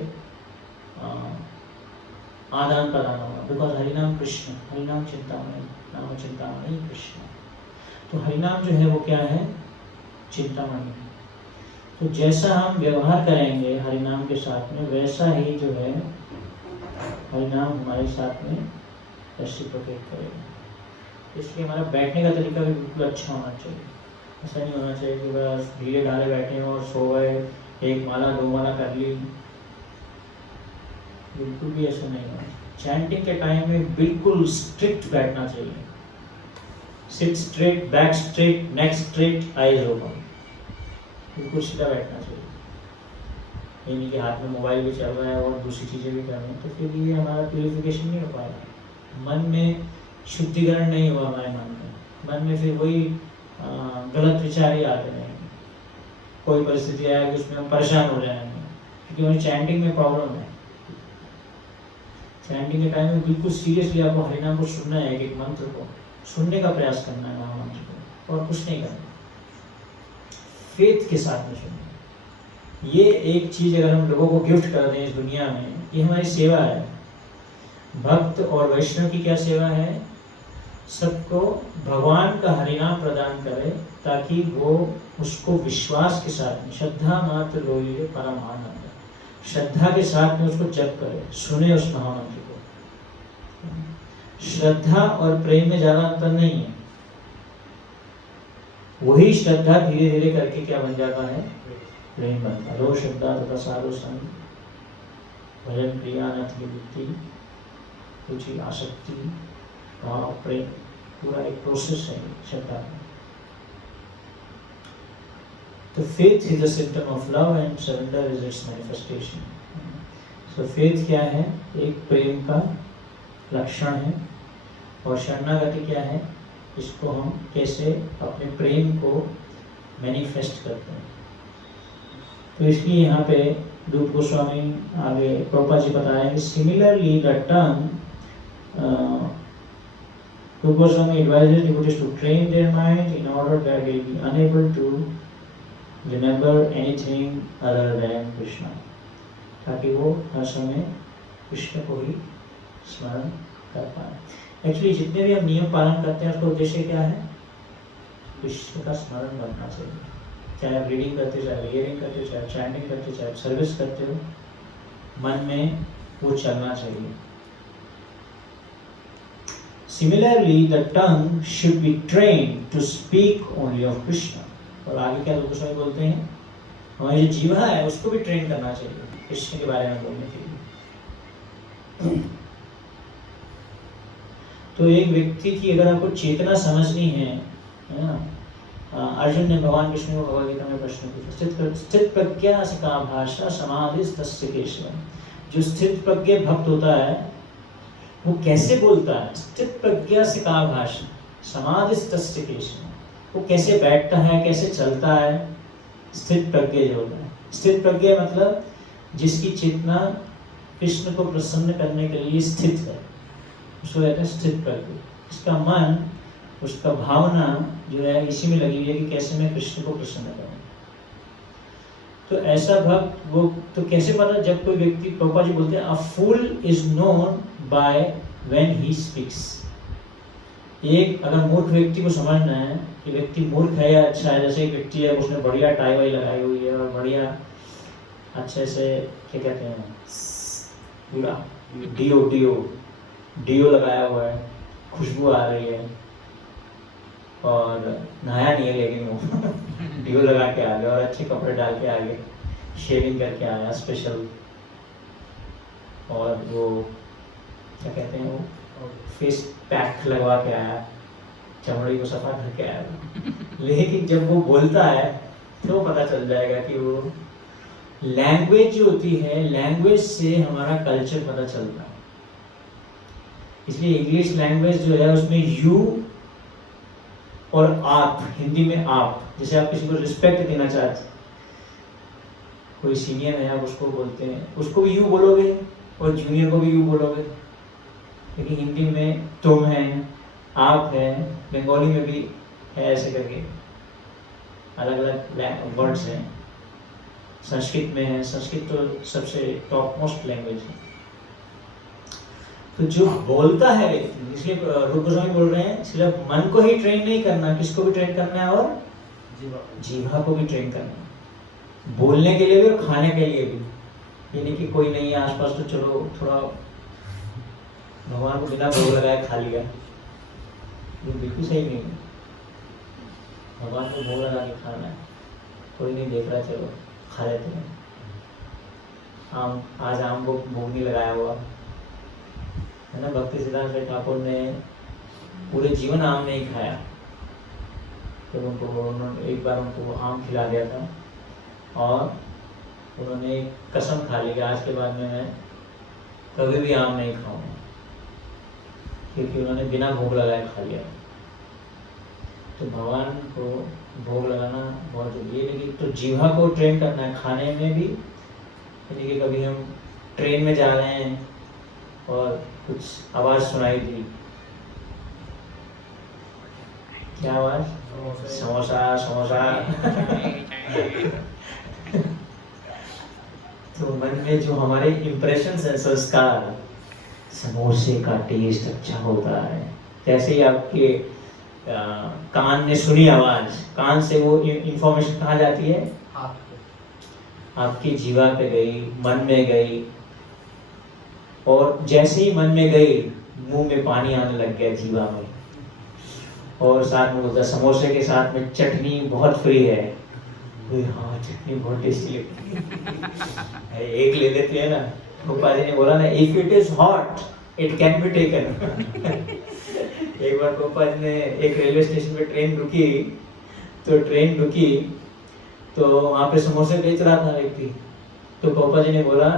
आदान प्रदान होगा। बिकॉज हरिनाम कृष्ण, हरिनाम चिंतामणि, नाम चिंतामणि कृष्ण। तो हरिनाम जो है वो क्या है? चिंतामणि। तो जैसा हम व्यवहार करेंगे हरिनाम के साथ में, वैसा ही जो है हरिनाम हमारे साथ में रेसिप्रोकेट करेगा। इसलिए हमारा बैठने का तरीका भी बिल्कुल अच्छा होना चाहिए। ऐसा नहीं होना चाहिए कि बस धीरे ढाले बैठे और सो गए, एक माला दो माला कर ली, बिल्कुल भी ऐसा नहीं होना। चैंटिंग के टाइम में बिल्कुल स्ट्रिक्ट बैठना चाहिए। सिट स्ट्रेट, बैक स्ट्रेट, नेक स्ट्रेट, आईज ओपन, बिल्कुल सीधा बैठना चाहिए। ये नहीं कि हाथ में मोबाइल भी चल रहा है और दूसरी चीज़ें भी कर रहे हैं, तो फिर ये हमारा प्यूरिफिकेशन नहीं हो पाएगा। मन में शुद्धिकरण नहीं हुआ हमारे मन में फिर वही गलत विचार ही आते रहेंगे। कोई परिस्थिति आएगी उसमें हम परेशान हो जाएंगे, क्योंकि हमें चैंटिंग में प्रॉब्लम है। चैंटिंग के टाइम में बिल्कुल सीरियसली आपको हरिनाम को सुनना है, एक मंत्र को सुनने का प्रयास करना है, महामंत्र को, और कुछ नहीं करना, फेथ के साथ में सुनना। ये एक चीज अगर हम लोगों को गिफ्ट कर दें इस दुनिया में, ये हमारी सेवा है। भक्त और वैष्णव की क्या सेवा है? सबको भगवान का हरिनाम प्रदान करे, ताकि वो उसको विश्वास के साथ में, श्रद्धा मात्र लोये परमानंद, श्रद्धा के साथ में उसको जप करे, सुने उस महामंत्र को। श्रद्धा और प्रेम में ज्यादा अंतर नहीं है। वही श्रद्धा धीरे धीरे करके क्या बन जाता है? प्रेम बनता है। लो श्रद्धा तथा साधु संग, भजन प्रिया नथ बुद्धि, रुचि आसक्ति, भाव प्रेम, पूरा एक प्रोसेस है श्रद्धा। तो faith is a symptom of love and surrender is its manifestation. So faith क्या है? एक प्रेम का लक्षण है। और शरणागति क्या है? इसको हम कैसे अपने प्रेम को मैनिफेस्ट करते हैं। तो इसलिए यहाँ पे रूप गोस्वामी आगे प्रभुपाद जी बताएंगे, similarly the tongue, Rupa Goswami advises devotees to train their mind in order that they be unable to remember anything other than Krishna, ताकि वो हर समय कृष्ण को ही स्मरण कर पाए। एक्चुअली जितने भी हम नियम पालन करते हैं उसका उद्देश्य क्या है? कृष्ण का स्मरण करना चाहिए। चाहे आप रीडिंग करते हो, चाहे हियरिंग करते हो, चाहे चैंटिंग करते हो, चाहे सर्विस करते हो, मन में वो चलना चाहिए। Similarly, the tongue should be trained to speak only of Krishna. और आगे क्या रूप गोस्वामी बोलते हैं? हमारी जो जीवा है उसको भी ट्रेन करना चाहिए कृष्ण के बारे में बोलने के लिए। तो एक व्यक्ति की अगर आपको चेतना समझनी है ना, अर्जुन ने भगवान कृष्ण को भगवद गीता में प्रश्न पूछा, स्थित प्रज्ञा से का भाषा समाधिस्तस्य केशव। जो स्थित प्रज्ञ भक्त होता है वो कैसे बोलता है? स्थित प्रज्ञा से का भाषा समाधिस्तस्य केशव। वो कैसे बैठता है, कैसे चलता है? स्थित प्रज्ञ जो होता है। स्थित प्रज्ञ मतलब जिसकी चेतना कृष्ण को प्रसन्न करने के लिए स्थित है, उसको कहते हैं स्थित प्रज्ञ। इसका मन, उसका भावना जो है इसी में लगी हुई है कि कैसे मैं कृष्ण को प्रसन्न करूं। तो ऐसा भक्त वो तो कैसे पता? जब कोई व्यक्ति, प्रभुपाद जी बोलते हैं, a fool is known by when he speaks. एक अगर मूर्ख व्यक्ति को समझना है कि व्यक्ति मूर्ख है या अच्छा है, जैसे एक व्यक्ति है उसने बढ़िया टाई वाई लगाई हुई है और बढ़िया अच्छे से क्या कहते हैं पूरा डियो लगाया हुआ है, खुशबू आ रही है और नहाया नहीं है लेकिन वो डियो लगा के आ गया और अच्छे कपड़े डाल के आ गए, शेविंग करके आया स्पेशल, और वो क्या कहते हैं वो फेस पैक लगवा के आया, चमड़ी को सफा करके आया। लेकिन जब वो बोलता है तो पता चल जाएगा कि वो लैंग्वेज जो होती है, लैंग्वेज से हमारा कल्चर पता चलता है। इसलिए इंग्लिश लैंग्वेज जो है उसमें यू और आप, हिंदी में आप, जैसे आप किसी को रिस्पेक्ट देना चाहते, कोई सीनियर है आप उसको बोलते हैं, उसको भी यू बोलोगे और जूनियर को भी यू बोलोगे। लेकिन हिंदी में तुम है, आप है, बंगाली में भी है, ऐसे करके अलग अलग वर्ड्स हैं। संस्कृत में है, संस्कृत तो सबसे टॉप मोस्ट लैंग्वेज है। तो जो बोलता है, इसलिए रूप गोस्वामी बोल रहे हैं सिर्फ मन को ही ट्रेन नहीं करना, किसको भी ट्रेन करना है और जीवा को भी ट्रेन करना है, बोलने के लिए भी और खाने के लिए भी। ये नहीं कि कोई नहीं है आसपास तो चलो थोड़ा भगवान को बिना भोग लगाए खा लिया, ये बिल्कुल सही नहीं है। भगवान को भोग लगा के खाना है, कोई नहीं देख रहा, चलो खा लेते हैं। आम, आज आम को भोग नहीं लगाया हुआ है ना। भक्ति सिद्धांत ठाकुर ने पूरे जीवन आम नहीं खाया, तो उन्होंने एक बार उनको आम खिला दिया था और उन्होंने कसम खा ली कि आज के बाद में मैं कभी भी आम नहीं खाऊंगा, क्योंकि उन्होंने बिना भोग लगाए खा लिया। तो भगवान को भोग लगाना बहुत जरूरी है। लेकिन तो जीवा को ट्रेन करना है खाने में भी, यानी कि कभी हम ट्रेन में जा रहे हैं और कुछ आवाज़ सुनाई दी, क्या आवाज़? समोसा समोसा। तो मन में जो हमारे इम्प्रेशंस हैं, संस्कार, समोसे का टेस्ट अच्छा होता है, जैसे ही आपके कान ने सुनी आवाज, कान से वो इंफॉर्मेशन कहाँ जाती है? आपकी जीवा पे गई, मन में गई, और जैसे ही मन में गई मुंह में पानी आने लग गया जीवा में, और साथ में बोलता समोसे के साथ में चटनी बहुत फ्री है। हाँ चटनी बहुत टेस्टी लगती है, एक ले लेते हैं ना। गोपाल जी ने बोला ना, if it is hot it can be taken. एक बार गोपाल जी ने एक रेलवे स्टेशन पे ट्रेन रुकी, तो वहाँ पे समोसे बेच रहा था व्यक्ति, तो गोपाल जी ने बोला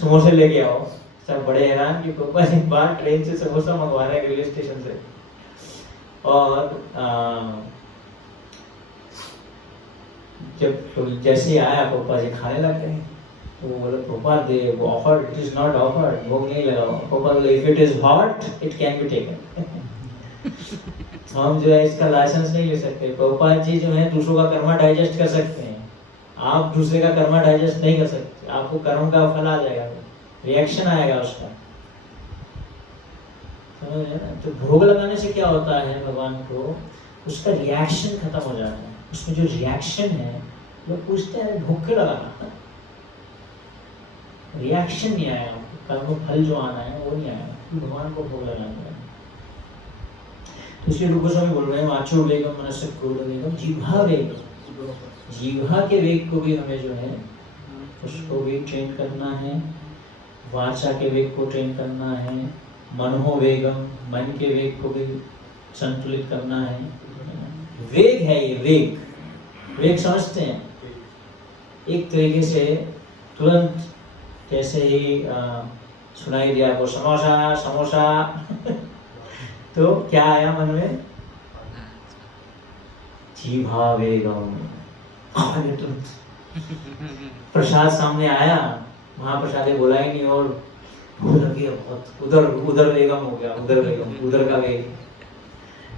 समोसे लेके आओ। सब बड़े हैरान कि गोपाल जी बाहर ट्रेन से समोसा मंगवा रहे हैं रेलवे स्टेशन से। और जब जैसे ही आया गोपाल जी खाने लग गए, तो वो बोले गोपाल दे वो offer, it is not offer, भोग नहीं लगाओ। गोपाल बोले if it is hot it can be taken. तो हम जो है इसका लाइसेंस नहीं ले सकते। गोपाल जी जो है दूसरों का कर्मा डाइजेस्ट कर सकते हैं, आप दूसरे का कर्मा डाइजेस्ट नहीं कर सकते। आपको कर्म का फल आ जाएगा, रिएक्शन आएगा उसका, समझ रहे ना। तो भोग लगाने से क्या होता है, भगवान को उसका रिएक्शन खत्म हो जाता है। उसमें जो रिएक्शन है, लोग पूछते हैं भोग क्यों लगाना, रिएक्शन नहीं आया, कर्म फल जो आना है वो नहीं आया, भगवान को भोग लगाना है। तो इसलिए रूप गोस्वामी बोल रहे हैं वाचो वेगम मनस्य क्रोध वेगम जिह्वा वेगम, जिह्वा के वेग को भी हमें जो है उसको भी ट्रेन करना है, वाचा के वेग को ट्रेन करना है, मनोह वेगम मन के वेग को भी संतुलित करना है। वेग है ये, वेग समझते हैं, एक तरीके से तुरंत जैसे ही सुनाई दिया आपको समोसा समोसा तो क्या आया मन में? जीवा वेगम। प्रसाद सामने आया, महाप्रसाद बोला ही नहीं, और उधर वेगम हो गया, उधर वेगम, उधर का वेग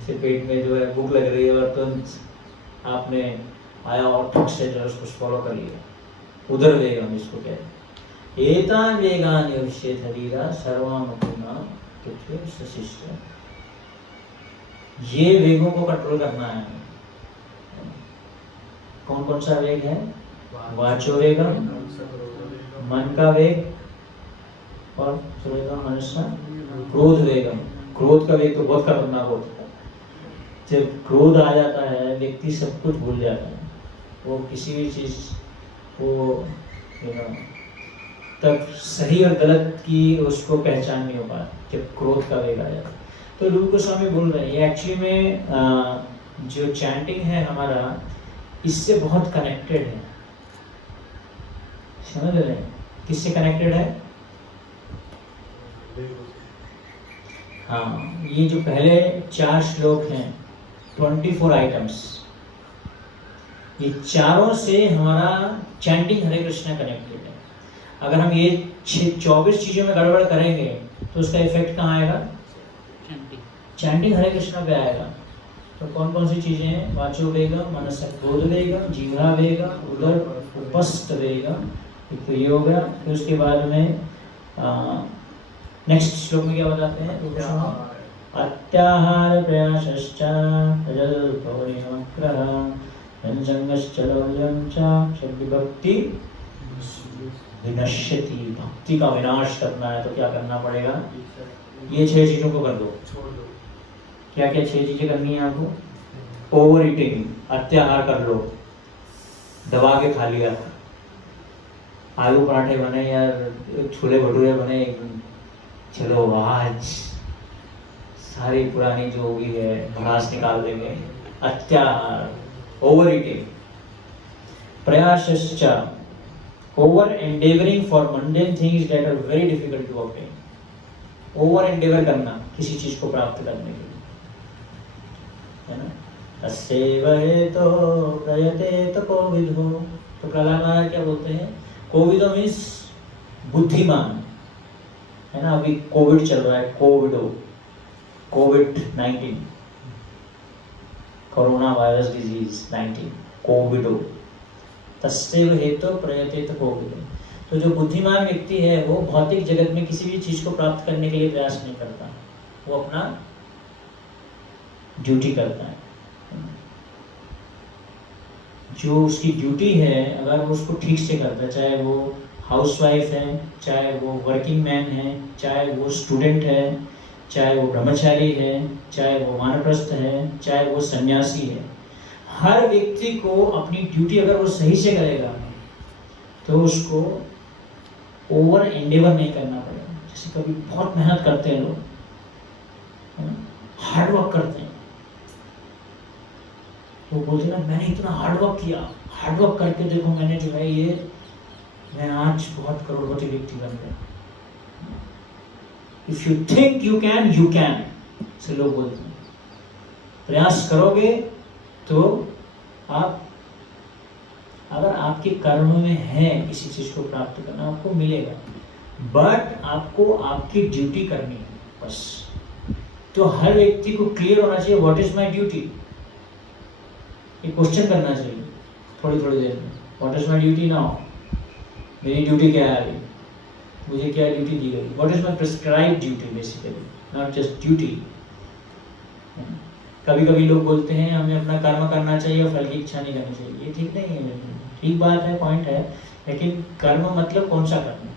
से पेट में जो है भूख लग रही है और तुरंत आपने आया और ठक से जो उसको फॉलो कर लिया, उधर वेगम इसको कहते हैं। एतान वेगान युष्येत हरीरा सर्वमपुना तुझे सशिष्ट। ये वेगों को कंट्रोल करना है। कौन कौन सा वेग है? वाचो वेगम मन का वेग, और मनुष्य क्रोध वेगम। क्रोध का वेग तो बहुत खतरनाक होता है। जब क्रोध आ जाता है व्यक्ति सब कुछ भूल जाता है, वो किसी भी चीज को तब सही और गलत की उसको पहचान नहीं हो पाती जब क्रोध का वेग आ जाता है। तो रूप गोस्वामी बोल रहे हैं ये एक्चुअली में जो चैंटिंग है हमारा इससे बहुत कनेक्टेड है, समझ रहे हैं? किससे कनेक्टेड है? हाँ, ये जो पहले 4 श्लोक हैं 24 आइटम्स, ये चारों से हमारा चैंटिंग हरे कृष्णा कनेक्टेड है। अगर हम ये 24 चीजों में गड़बड़ करेंगे तो उसका इफेक्ट कहाँ आएगा? चैंटिंग हरे कृष्णा पे आएगा। तो कौन कौन सी चीजें हैं? वाचो वेगम, मनस क्रोध वेगम, जिह्वा वेगम, उदर उपस्थ वेगम, तो ये हो गया। फिर उसके बाद में नेक्स्ट श्लोक में क्या बताते हैं? अत्याहार प्रयासश्च अजल्पवनिमग्रह संसंगश्च लौल्यं च विभक्ति विनश्यति। भक्ति का विनाश करना है तो क्या करना पड़ेगा? ये 6 चीजों को कर दो। क्या क्या 6 चीजें करनी है आपको? ओवर ईटिंग, अत्याहार कर लो, दबा के खा लिया, आलू पराठे बने या छोले भटूरे बने, चलो आज सारी पुरानी जो होगी है भड़ास निकाल देंगे। अत्याहार, ओवर ईटिंग। प्रयासश्च, over endeavouring for mundane things that are very difficult to obtain. Over endeavour करना किसी चीज को प्राप्त करने के लिए, है ना। तस्यैव हेतो प्रयतेत कोविदो। तो प्रहलाद महाराज क्या बोलते हैं? कोविदो मीन्स बुद्धिमान, है ना। अभी कोविड चल रहा है, कोविड-19, कोरोना वायरस डिजीज 19, कोविडो। तस्यैव हेतो प्रयतेत कोविदो। तो जो बुद्धिमान व्यक्ति है वो भौतिक जगत में किसी भी चीज को प्राप्त करने के लिए प्रयास नहीं करता, वो अपना ड्यूटी करता है। जो उसकी ड्यूटी है अगर वो उसको ठीक से करता है, चाहे वो हाउसवाइफ है, चाहे वो वर्किंग मैन है, चाहे वो स्टूडेंट है, चाहे वो ब्रह्मचारी है, चाहे वो वानप्रस्थ है, चाहे वो सन्यासी है, हर व्यक्ति को अपनी ड्यूटी अगर वो सही से करेगा तो उसको ओवर एंडेवर नहीं करना पड़ेगा। जैसे कभी बहुत मेहनत करते हैं लोग, हार्ड वर्क करते हैं, वो बोलते हैं ना मैंने इतना हार्ड वर्क किया, हार्ड वर्क करके देखो मैंने जो है ये मैं आज बहुत करोड़पति व्यक्ति बन गया। If you think you can, से लोग बोलते हैं। प्रयास करोगे तो आप, अगर आपके कर्म में है किसी चीज को प्राप्त करना, आपको मिलेगा, बट आपको आपकी ड्यूटी करनी है बस। तो हर व्यक्ति को क्लियर होना चाहिए व्हाट इज माय ड्यूटी। ये क्वेश्चन करना चाहिए थोड़ी थोड़ी देर में, what is my duty now, मेरी ड्यूटी क्या है अभी, मुझे क्या ड्यूटी दी गई, what is my prescribed duty, basically not just duty. कभी कभी लोग बोलते हैं हमें अपना कर्म करना चाहिए और फल की इच्छा नहीं करनी चाहिए। ये ठीक नहीं है, ठीक बात है, पॉइंट है, लेकिन कर्म मतलब कौन सा कर्म?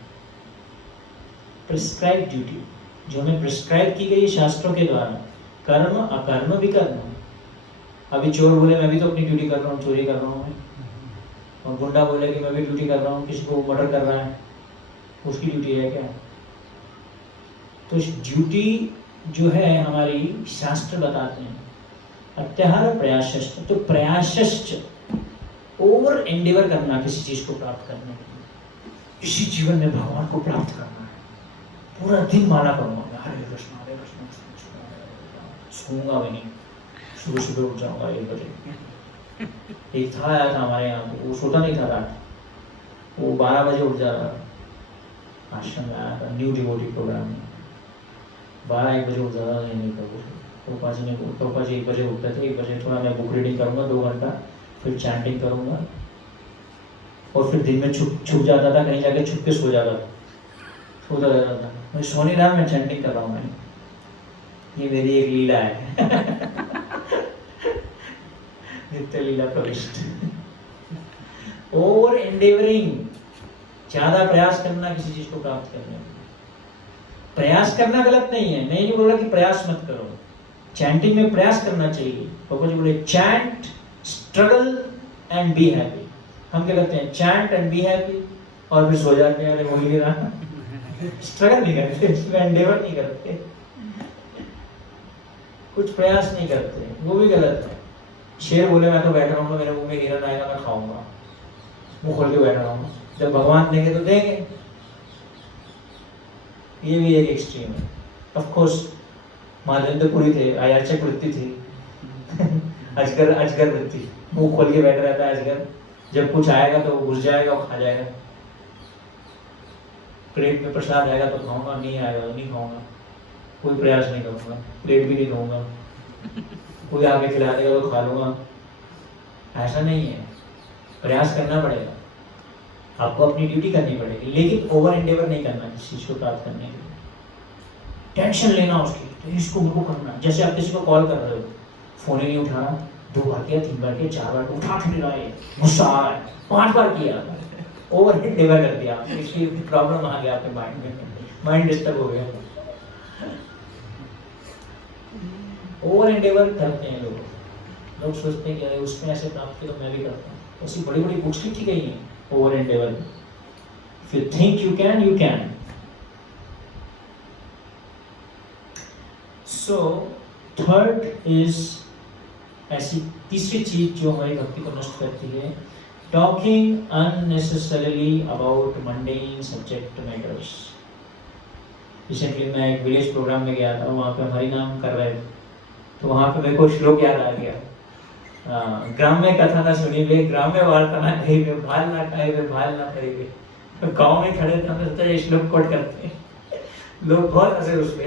प्रिस्क्राइब ड्यूटी, जो हमें प्रिस्क्राइब की गई शास्त्रों के द्वारा। कर्म अकर्म भी करना। अभी चोर बोले मैं भी तो अपनी ड्यूटी कर रहा हूँ, चोरी कर रहा हूँ मैं, और गुंडा बोले कि मैं भी ड्यूटी कर रहा हूँ, किसी को मर्डर कर रहा है, उसकी ड्यूटी है क्या? तो ड्यूटी जो है हमारी शास्त्र बताते हैं। अत्याहार प्रयासश्च, तो प्रयासश्च ओवर एंडेवर करना किसी चीज को प्राप्त करने के लिए। इसी जीवन में भगवान को प्राप्त करना है, पूरा दिन माला करूंगा, हरे कृष्ण सोऊंगा भी नहीं, सुबह सुबह उठ जाऊंगा 1 बजे। एक था आया था हमारे यहाँ, वो सोता नहीं था रात, वो 12 बजे उठ जा रहा था, आश्रम में आया था, न्यू डिवोटी प्रोग्राम में, 12-1 बजे उठ जा रहा था। नहीं था प्रभुपाद जी 1 बजे उठते थे, 1 बजे थोड़ा मैं बुक रीडिंग करूंगा 2 घंटा, फिर चैंटिंग करूंगा, और फिर दिन में छुप जाता था, कहीं जाके छुप के सो जाता था, सोता रहता था। मैं सो नहीं रहा, मैं चैंटिंग कर रहा हूँ, ये मेरी एक लीला है। नित्य लीला प्रविष्ट। ओवर एंडेवरिंग, ज्यादा प्रयास करना किसी चीज को प्राप्त करने में। प्रयास करना गलत नहीं है, मैं नहीं बोल रहा कि प्रयास मत करो, चैंटिंग में प्रयास करना चाहिए। पापा जी बोले chant, struggle and be happy. हम क्या करते हैं? चैंट एंड बी हैप्पी, और फिर सो जाते हैं, अरे हो ही नहीं रहा। स्ट्रगल नहीं करते, एंडेवर नहीं करते, कुछ प्रयास नहीं करते, वो भी गलत है। शेर बोले मैं तो बैठ रहा हूँ, मेरे मुंह में हिरन आएगा, मैं खाऊंगा, मुंह खोल के बैठ रहा हूँ, जब भगवान देंगे तो देंगे। ये भी एक एक्सट्रीम है। ऑफ कोर्स महादेंद्रपुरी थे, अयाचक वृत्ति थी। अजगर वृत्ति, मुंह खोल के बैठ रहता है अजगर, जब कुछ आएगा तो वो घुस जाएगा और खा जाएगा। प्लेट में प्रसाद आएगा तो खाऊंगा, नहीं आएगा तो नहीं खाऊंगा, कोई प्रयास नहीं करूंगा, प्लेट भी नहीं दूंगा, कोई आगे खिला देगा तो खा लूंगा। ऐसा नहीं है, प्रयास करना पड़ेगा, आपको अपनी ड्यूटी करनी पड़ेगी, लेकिन ओवर एंडेवर नहीं करना किसी चीज को प्राप्त करने के लिए। टेंशन लेना उसकी, तो इसको मेरे को करना। जैसे आप किसी को कॉल कर रहे हो, फोन ही नहीं उठा रहा, 2 बार किया, 3 बार किया, 4 बार उठा क्यों नहीं रहा है, गुस्सा आ रहा है, 5 बार किया, ओवर एंडेवर कर दिया, इसकी प्रॉब्लम आ गया आपके माइंड में, माइंड डिस्टर्ब हो गया। ओवर एंडेवर करते हैं लोग सोचते हैं कि अरे उसमें ऐसे प्राप्त किया तो मैं भी करता हूँ। ऐसी बड़ी बड़ी बुक्स लिखी गई हैं over Endeavour. If you think you can, you can. So third is, ऐसी तीसरी चीज जो हमारी भक्ति को नष्ट करती है, talking unnecessarily about mundane subject matters. Recently मैं एक विलेज प्रोग्राम में गया था, वहाँ पे हरि नाम कर रहे थे, तो वहाँ पे मेरे को श्लोक याद आ गया, ग्राम्य कथा ना सुनी वे, ग्राम्य वार्ता ना कही वे, भाल ना खाए वे, भाल ना पड़ी वे। तो गाँव में खड़े थे, हमें सोचा ये श्लोक कोट करते हैं, लोग बहुत हंसे उस पे,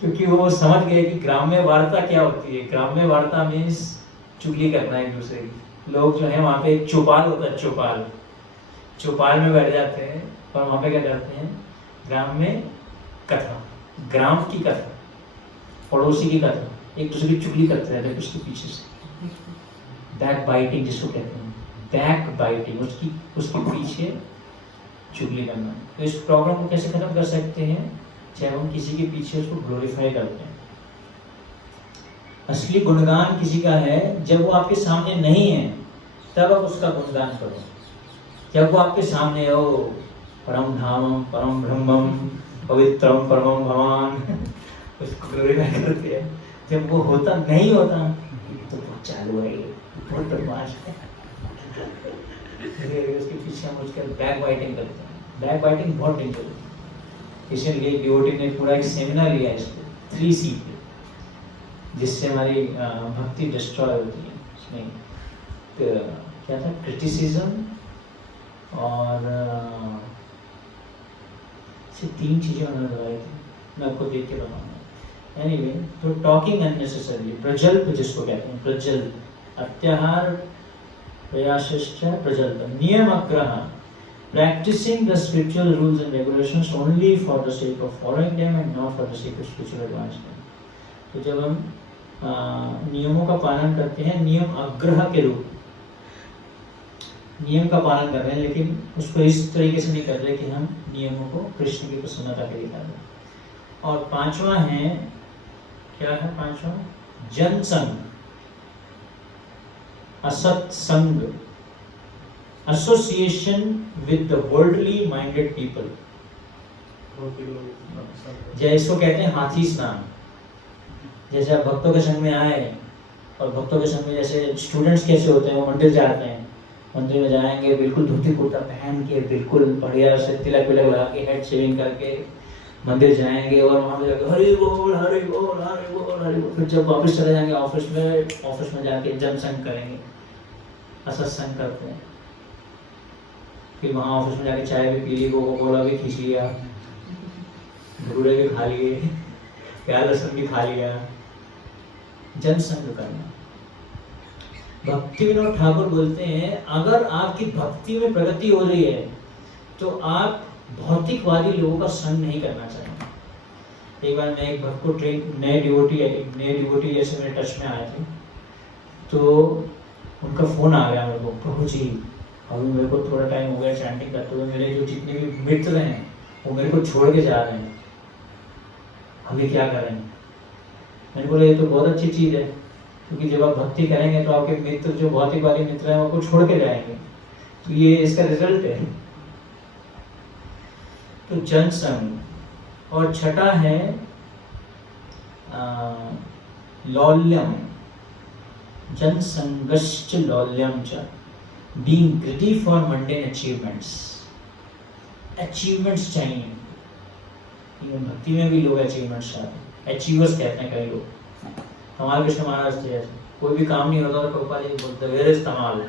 क्योंकि वो समझ गए कि ग्राम्य वार्ता क्या होती है। ग्राम्य वार्ता मीन्स चुगली करना एक दूसरे की। लोग जो है वहाँ पे एक चौपाल होता है, चौपाल में बैठ जाते हैं और वहाँ पे क्या करते हैं, ग्राम में कथा, ग्राम की कथा, पड़ोसी की कथा, एक दूसरे की चुगली करते रहते हैं उसके पीछे से। बैक बाइटिंग जिसको कहते हैं, बैक बाइटिंग, उसके पीछे चुगली करना। तो इस प्रॉब्लम को कैसे खत्म कर सकते हैं, चाहे हम किसी के पीछे उसको ग्लोरीफाई करते हैं। असली गुणगान किसी का है जब वो आपके सामने नहीं है, तब आप उसका गुणगान करो। जब वो आपके सामने हो, परम धामम परम ब्रह्मम पवित्रम परमम भगवान, उसको ग्लोरीफाई करते हैं। जब वो होता नहीं होता तो बहुत चालू है, बहुत बदमाश है, उसके पीछे हम उसके बैक बाइटिंग करते हैं। बैक बाइटिंग बहुत डेंजर है। इसलिए डिवोटी ने पूरा एक सेमिनार लिया इस पे, 3C पे, जिससे हमारी भक्ति डिस्ट्रॉय होती है। इसमें क्या था, क्रिटिसिज्म और तीन चीजें उन्होंने बताई थी, मैं आपको देख के बताऊंगा। एनीवे, तो टॉकिंग अननेसेसरली, प्रजल्प जिसको कहते हैं, प्रजल्प, अत्याहार प्रयासश्च प्रजल्प, नियम अग्रह, practicing the spiritual rules and regulations only for the sake of following them and not for the sake of spiritual advancement. तो जब हम नियमों का पालन करते हैं, नियम अग्रह के रूप, नियम का पालन कर रहे हैं, लेकिन उसको इस तरीके से नहीं कर रहे कि हम नियमों को कृष्ण की प्रसन्नता के लिए कर रहे हैं। और पांचवा है, क्या है पांचवा, जनसंग, असत्संग, association with the worldly minded people। जैसे इसको कहते हैं हाथी स्नान। जैसे आप भक्तों के संग में आए, और भक्तों के संग में जैसे स्टूडेंट्स कैसे होते हैं, वो मंदिर जाते हैं, मंदिर में जाएंगे बिल्कुल धोती कुर्ता पहन के, बिल्कुल बढ़िया से तिलक विलक लगा के, हेड शेविंग करके मंदिर जाएंगे, और वहाँ पे जाके हरि बोल हरि बोल हरि बोल हरि बोल। फिर जब वापस चले जाएंगे ऑफिस में जाके जनसंग करेंगे, असत्संग करते हैं। फिर वहाँ ऑफिस में जाके चाय भी पी ली, कोका कोला भी खींच लिया, भटूरे भी खा लिए, प्याज लहसुन भी खा लिया। जनसंग करना। भक्ति विनोद ठाकुर बोलते हैं, अगर आपकी भक्ति में प्रगति हो रही है तो आप भौतिकवादी लोगों का संग नहीं करना चाहिए। एक बार मैं एक भक्त को नए डिवोटी जैसे मेरे टच में आए थे, तो उनका फोन आ गया मेरे को, प्रभु जी अभी मेरे को थोड़ा टाइम हो गया चैंटिंग करते हुए, मेरे जो जितने भी मित्र हैं वो मेरे को छोड़ के जा रहे हैं, हम ये क्या करें। मैंने बोला ये तो बहुत अच्छी चीज़ है, क्योंकि जब आप भक्ति करेंगे तो आपके मित्र जो भौतिकवादी मित्र हैं वो आपको छोड़ के जाएंगे, तो ये इसका रिजल्ट है। तो जनसंग। और छठा है लौल्यम, जनसंगश्च लौल्यम च, being greedy for mundane achievements। Achievements चाहिए, भक्ति में भी लोग अचीवमेंट्स चाहते हैं, अचीवर्स कहते हैं कई लोग। हमारे कृष्ण महाराज थे, कोई भी काम नहीं होता तो प्रभुपाद जी बोलते वेयर इज तमाल,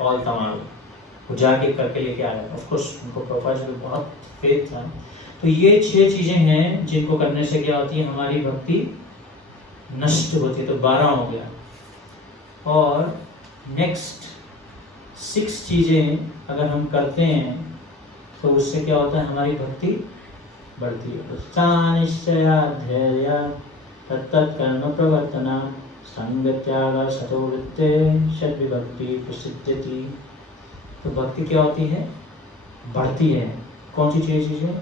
ऑल तमाल, वो जाके करके लेके आ गए। ऑफ कोर्स उनको प्रभुपाद जी को बहुत फेथ था। तो ये 6 चीजें हैं जिनको करने से क्या होती है, हमारी भक्ति नष्ट होती है। तो 12 हो गया। और नेक्स्ट 6 चीजें अगर हम करते हैं तो उससे क्या होता है, हमारी भक्ति बढ़ती है। निश्चया धैर्य तत्कर्म प्रवर्तना संगत्याग सतोवृत्ते षड्विभक्ति प्रसिद्धति। तो भक्ति क्या होती है, बढ़ती है। कौन सी चीजें,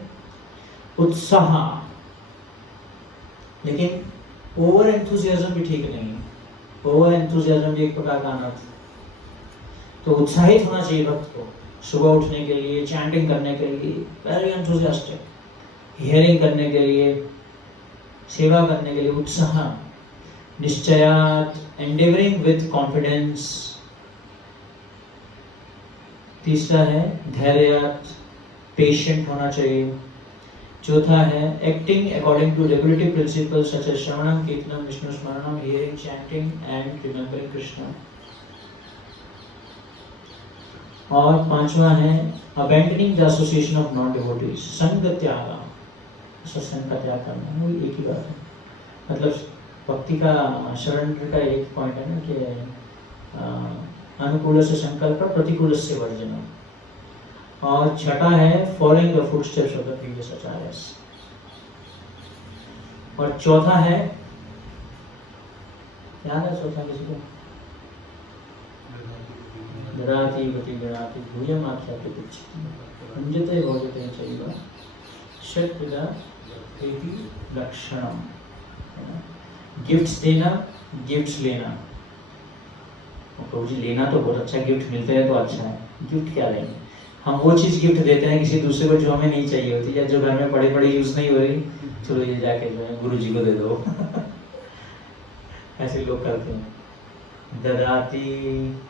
उत्साह। लेकिन ओवर एंथुजियाज्म भी ठीक नहीं है। ओवर एंथुजियाज्म भी एक प्रकार का अनर्थ है। तो उत्साहित होना चाहिए भक्त को, सुबह उठने के लिए, चैंटिंग करने के लिए, वेरी एंथुजियास्टिक, हियरिंग करने के लिए, सेवा करने के लिए उत्साह, निश्चयात, एंडेवरिंग विथ कॉन्फिडेंस। तीसरा है धैर्यात, पेशेंट होना चाहिए। चौथा है acting according to regulatory principles such as श्रवणम, कीर्तनम, विष्णु स्मरणम, hearing, chanting and remembering Krishna. और पांचवा है abandoning the association of non devotees, संग त्याग, सत्संग का त्याग करना, वो एक ही बात है। मतलब भक्ति का शरण का एक पॉइंट है ना कि अनुकूल से संकल्प, प्रतिकूल से वर्जन। और छठा है following the footsteps of the previous acharyas. और चौथा है, याद है चौथा किसी को? ददाति गति ददाति भूयम् आख्याति तिष्ठति भुञ्जते भोजते चैव षट्विधा इति लक्षणम। गिफ्ट्स देना, गिफ्ट्स लेना। प्रभु जी लेना तो बहुत अच्छा, गिफ्ट मिलते हैं तो अच्छा है। गिफ्ट क्या लेंगे? हम वो चीज गिफ्ट देते हैं किसी दूसरे को जो हमें नहीं चाहिए होती, या जो घर में बड़े बड़े यूज नहीं हो रही, चलो ये जाके जो है गुरु जी को दे दो। ऐसे लोग करते हैं। ददाती,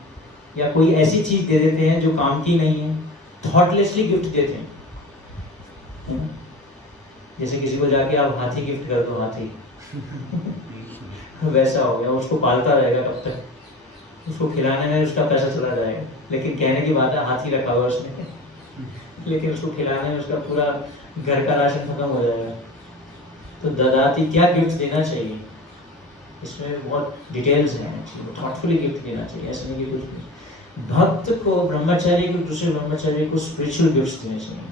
या कोई ऐसी चीज दे देते हैं जो काम की नहीं है, थॉटलेसली गिफ्ट देते हैं। जैसे किसी को जाके आप हाथी गिफ्ट कर दो, हाथी वैसा हो गया, उसको पालता रहेगा कब तक, उसको खिलाने में उसका पैसा चला जाएगा, लेकिन कहने की बात है हाथी रखा हुआ उसने, लेकिन उसको खिलाने में उसका पूरा घर का राशन खत्म हो जाएगा। तो ददाती, क्या गिफ्ट देना चाहिए, इसमें बहुत डिटेल्स हैं, थॉटफुली गिफ्ट देना चाहिए, ऐसा नहीं कि कुछ नहीं। भक्त को, ब्रह्मचारी को, दूसरे ब्रह्मचारी को स्पिरिचुअल गिफ्ट्स देने चाहिए।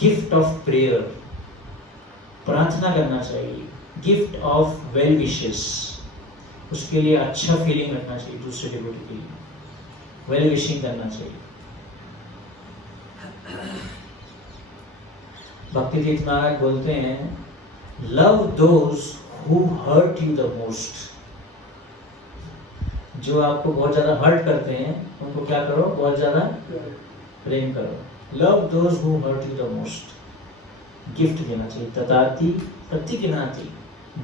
गिफ्ट ऑफ प्रेयर, प्रार्थना करना चाहिए। गिफ्ट ऑफ वेल विशेस, उसके लिए अच्छा फीलिंग रखना चाहिए, दूसरे डिवोटी के लिए वेल विशिंग करना चाहिए। भक्ति तीर्थ महाराज बोलते हैं, love those who hurt you the most. जो आपको बहुत ज्यादा हर्ट करते हैं उनको क्या करो, बहुत ज्यादा प्रेम करो। Love those who hurt you the most. Gift देना चाहिए। ददाति प्रतिगृह्णाति,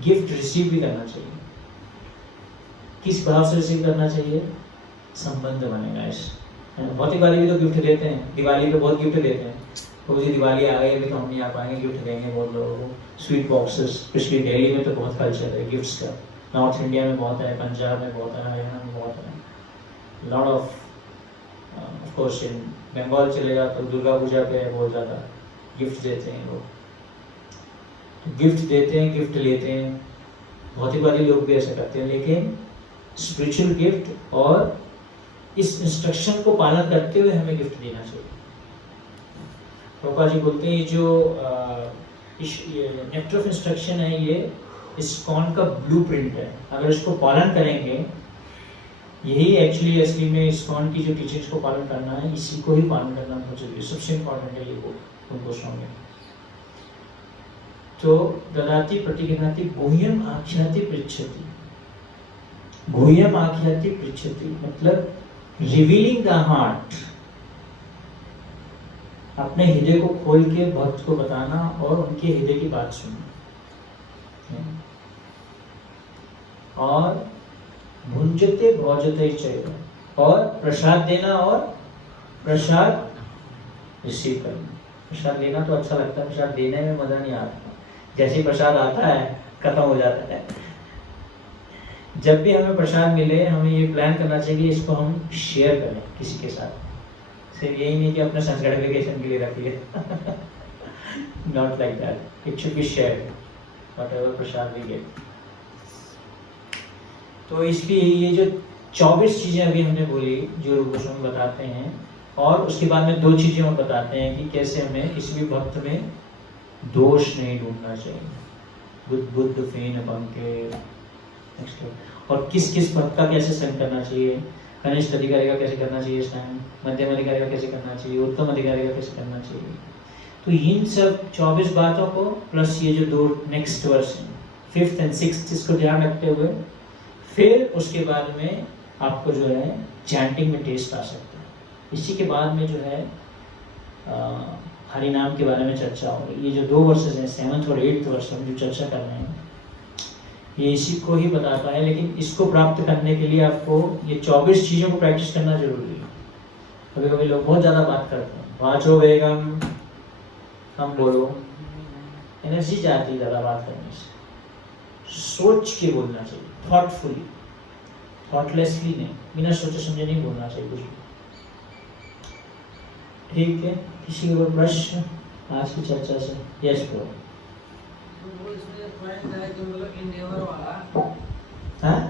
गिफ्ट रिसीव भी करना चाहिए। किस भाव से रिसीव करना चाहिए? संबंध बनेगा इस। भौतिक वाले भी तो गिफ्ट देते हैं, दिवाली पे बहुत गिफ्ट देते हैं। तो जी दिवाली आ गई, अभी तो हम नहीं आ पाएंगे, गिफ्ट देंगे बहुत लोगों को। स्वीट बॉक्सेस, स्पेशली दिल्ली में तो बहुत कल्चर है गिफ्ट्स का। नॉर्थ इंडिया में बहुत है, पंजाब में बहुत है, हरियाणा में बहुत है। Lot of course in Bengal चले जाओ तो दुर्गा पूजा पे बहुत ज़्यादा गिफ्ट देते हैं लोग। गिफ्ट देते हैं, गिफ्ट लेते हैं। भौतिकवादी लोग भी ऐसा करते हैं, लेकिन स्पिरिचुअल गिफ्ट और इस इंस्ट्रक्शन को पालन करते हुए हमें गिफ्ट देना चाहिए। प्रभुपाद जी बोलते हैं जो नेक्टर ऑफ इंस्ट्रक्शन है, ये इस्कॉन का ब्लूप्रिंट है। अगर इसको पालन करेंगे, यही एक्चुअली असली में इस्कॉन की जो टीचिंग्स को पालन करना है, इसी को ही पालन करना बहुत जरूरी, सबसे इम्पोर्टेंट है ये उनको स्वामी। तो ददाति प्रतिगृह्णाति गुह्यम आख्याति पृच्छति। गुह्यम आख्याति पृच्छति मतलब रिवीलिंग द हार्ट, अपने हृदय को खोल के भक्त को बताना और उनके हृदय की बात सुनना। और भुंजते भोजते चैव, और प्रसाद देना और प्रसाद रिसीव करना। प्रसाद लेना तो अच्छा लगता है, प्रसाद देने में मजा नहीं आता। जैसे ही प्रसाद आता है खत्म हो जाता है। जब भी हमें प्रसाद मिले, हमें ये प्लान करना चाहिए कि इसको हम शेयर करें किसी के साथ। सिर्फ यही नहीं कि अपने सर्टिफिकेशन के लिए रखिए। Not like that, it should be shared whatever prasad we get. तो इसलिए ये जो 24 चीजें अभी हमने बोली जो रूप गोस्वामी बताते हैं, और उसके बाद में 2 चीजें और बताते हैं कि कैसे हमें किसी भी भक्त में दोष नहीं ढूंढना चाहिए। बुद्ध फेन के और किस किस भक्त का कैसे संग करना चाहिए, कनिष्ठ अधिकारी का कैसे करना चाहिए इस टाइम, मध्यम अधिकारी का कैसे करना चाहिए, उत्तम अधिकारी का कैसे करना चाहिए। तो इन सब 24 बातों को प्लस ये जो दो नेक्स्ट वर्स हैं 5th एंड 6th इसको ध्यान रखते हुए फिर उसके बाद में आपको जो है चैंटिंग में टेस्ट आ सकता है। इसी के बाद में जो है हरि नाम के बारे में चर्चा होगी। ये जो 2 वर्सेस हैं 7th और 8th वर्स हम जो चर्चा कर रहे हैं ये इसी को ही बताता है, लेकिन इसको प्राप्त करने के लिए आपको ये 24 चीज़ों को प्रैक्टिस करना जरूरी है। कभी कभी लोग बहुत ज़्यादा बात करते हैं, वाचो वेगम, हम बोलो, एनर्जी जाती है ज़्यादा बात करने से। सोच के बोलना चाहिए, थॉटफुली, थॉटलेसली नहीं, बिना सोचे समझे नहीं बोलना चाहिए कुछ भी। ठीक है, किसी के कोई प्रश्न आज की चर्चा से? Yes bro. तो वो इसमें पॉइंट है जो मतलब इंडेवर वाला हाँ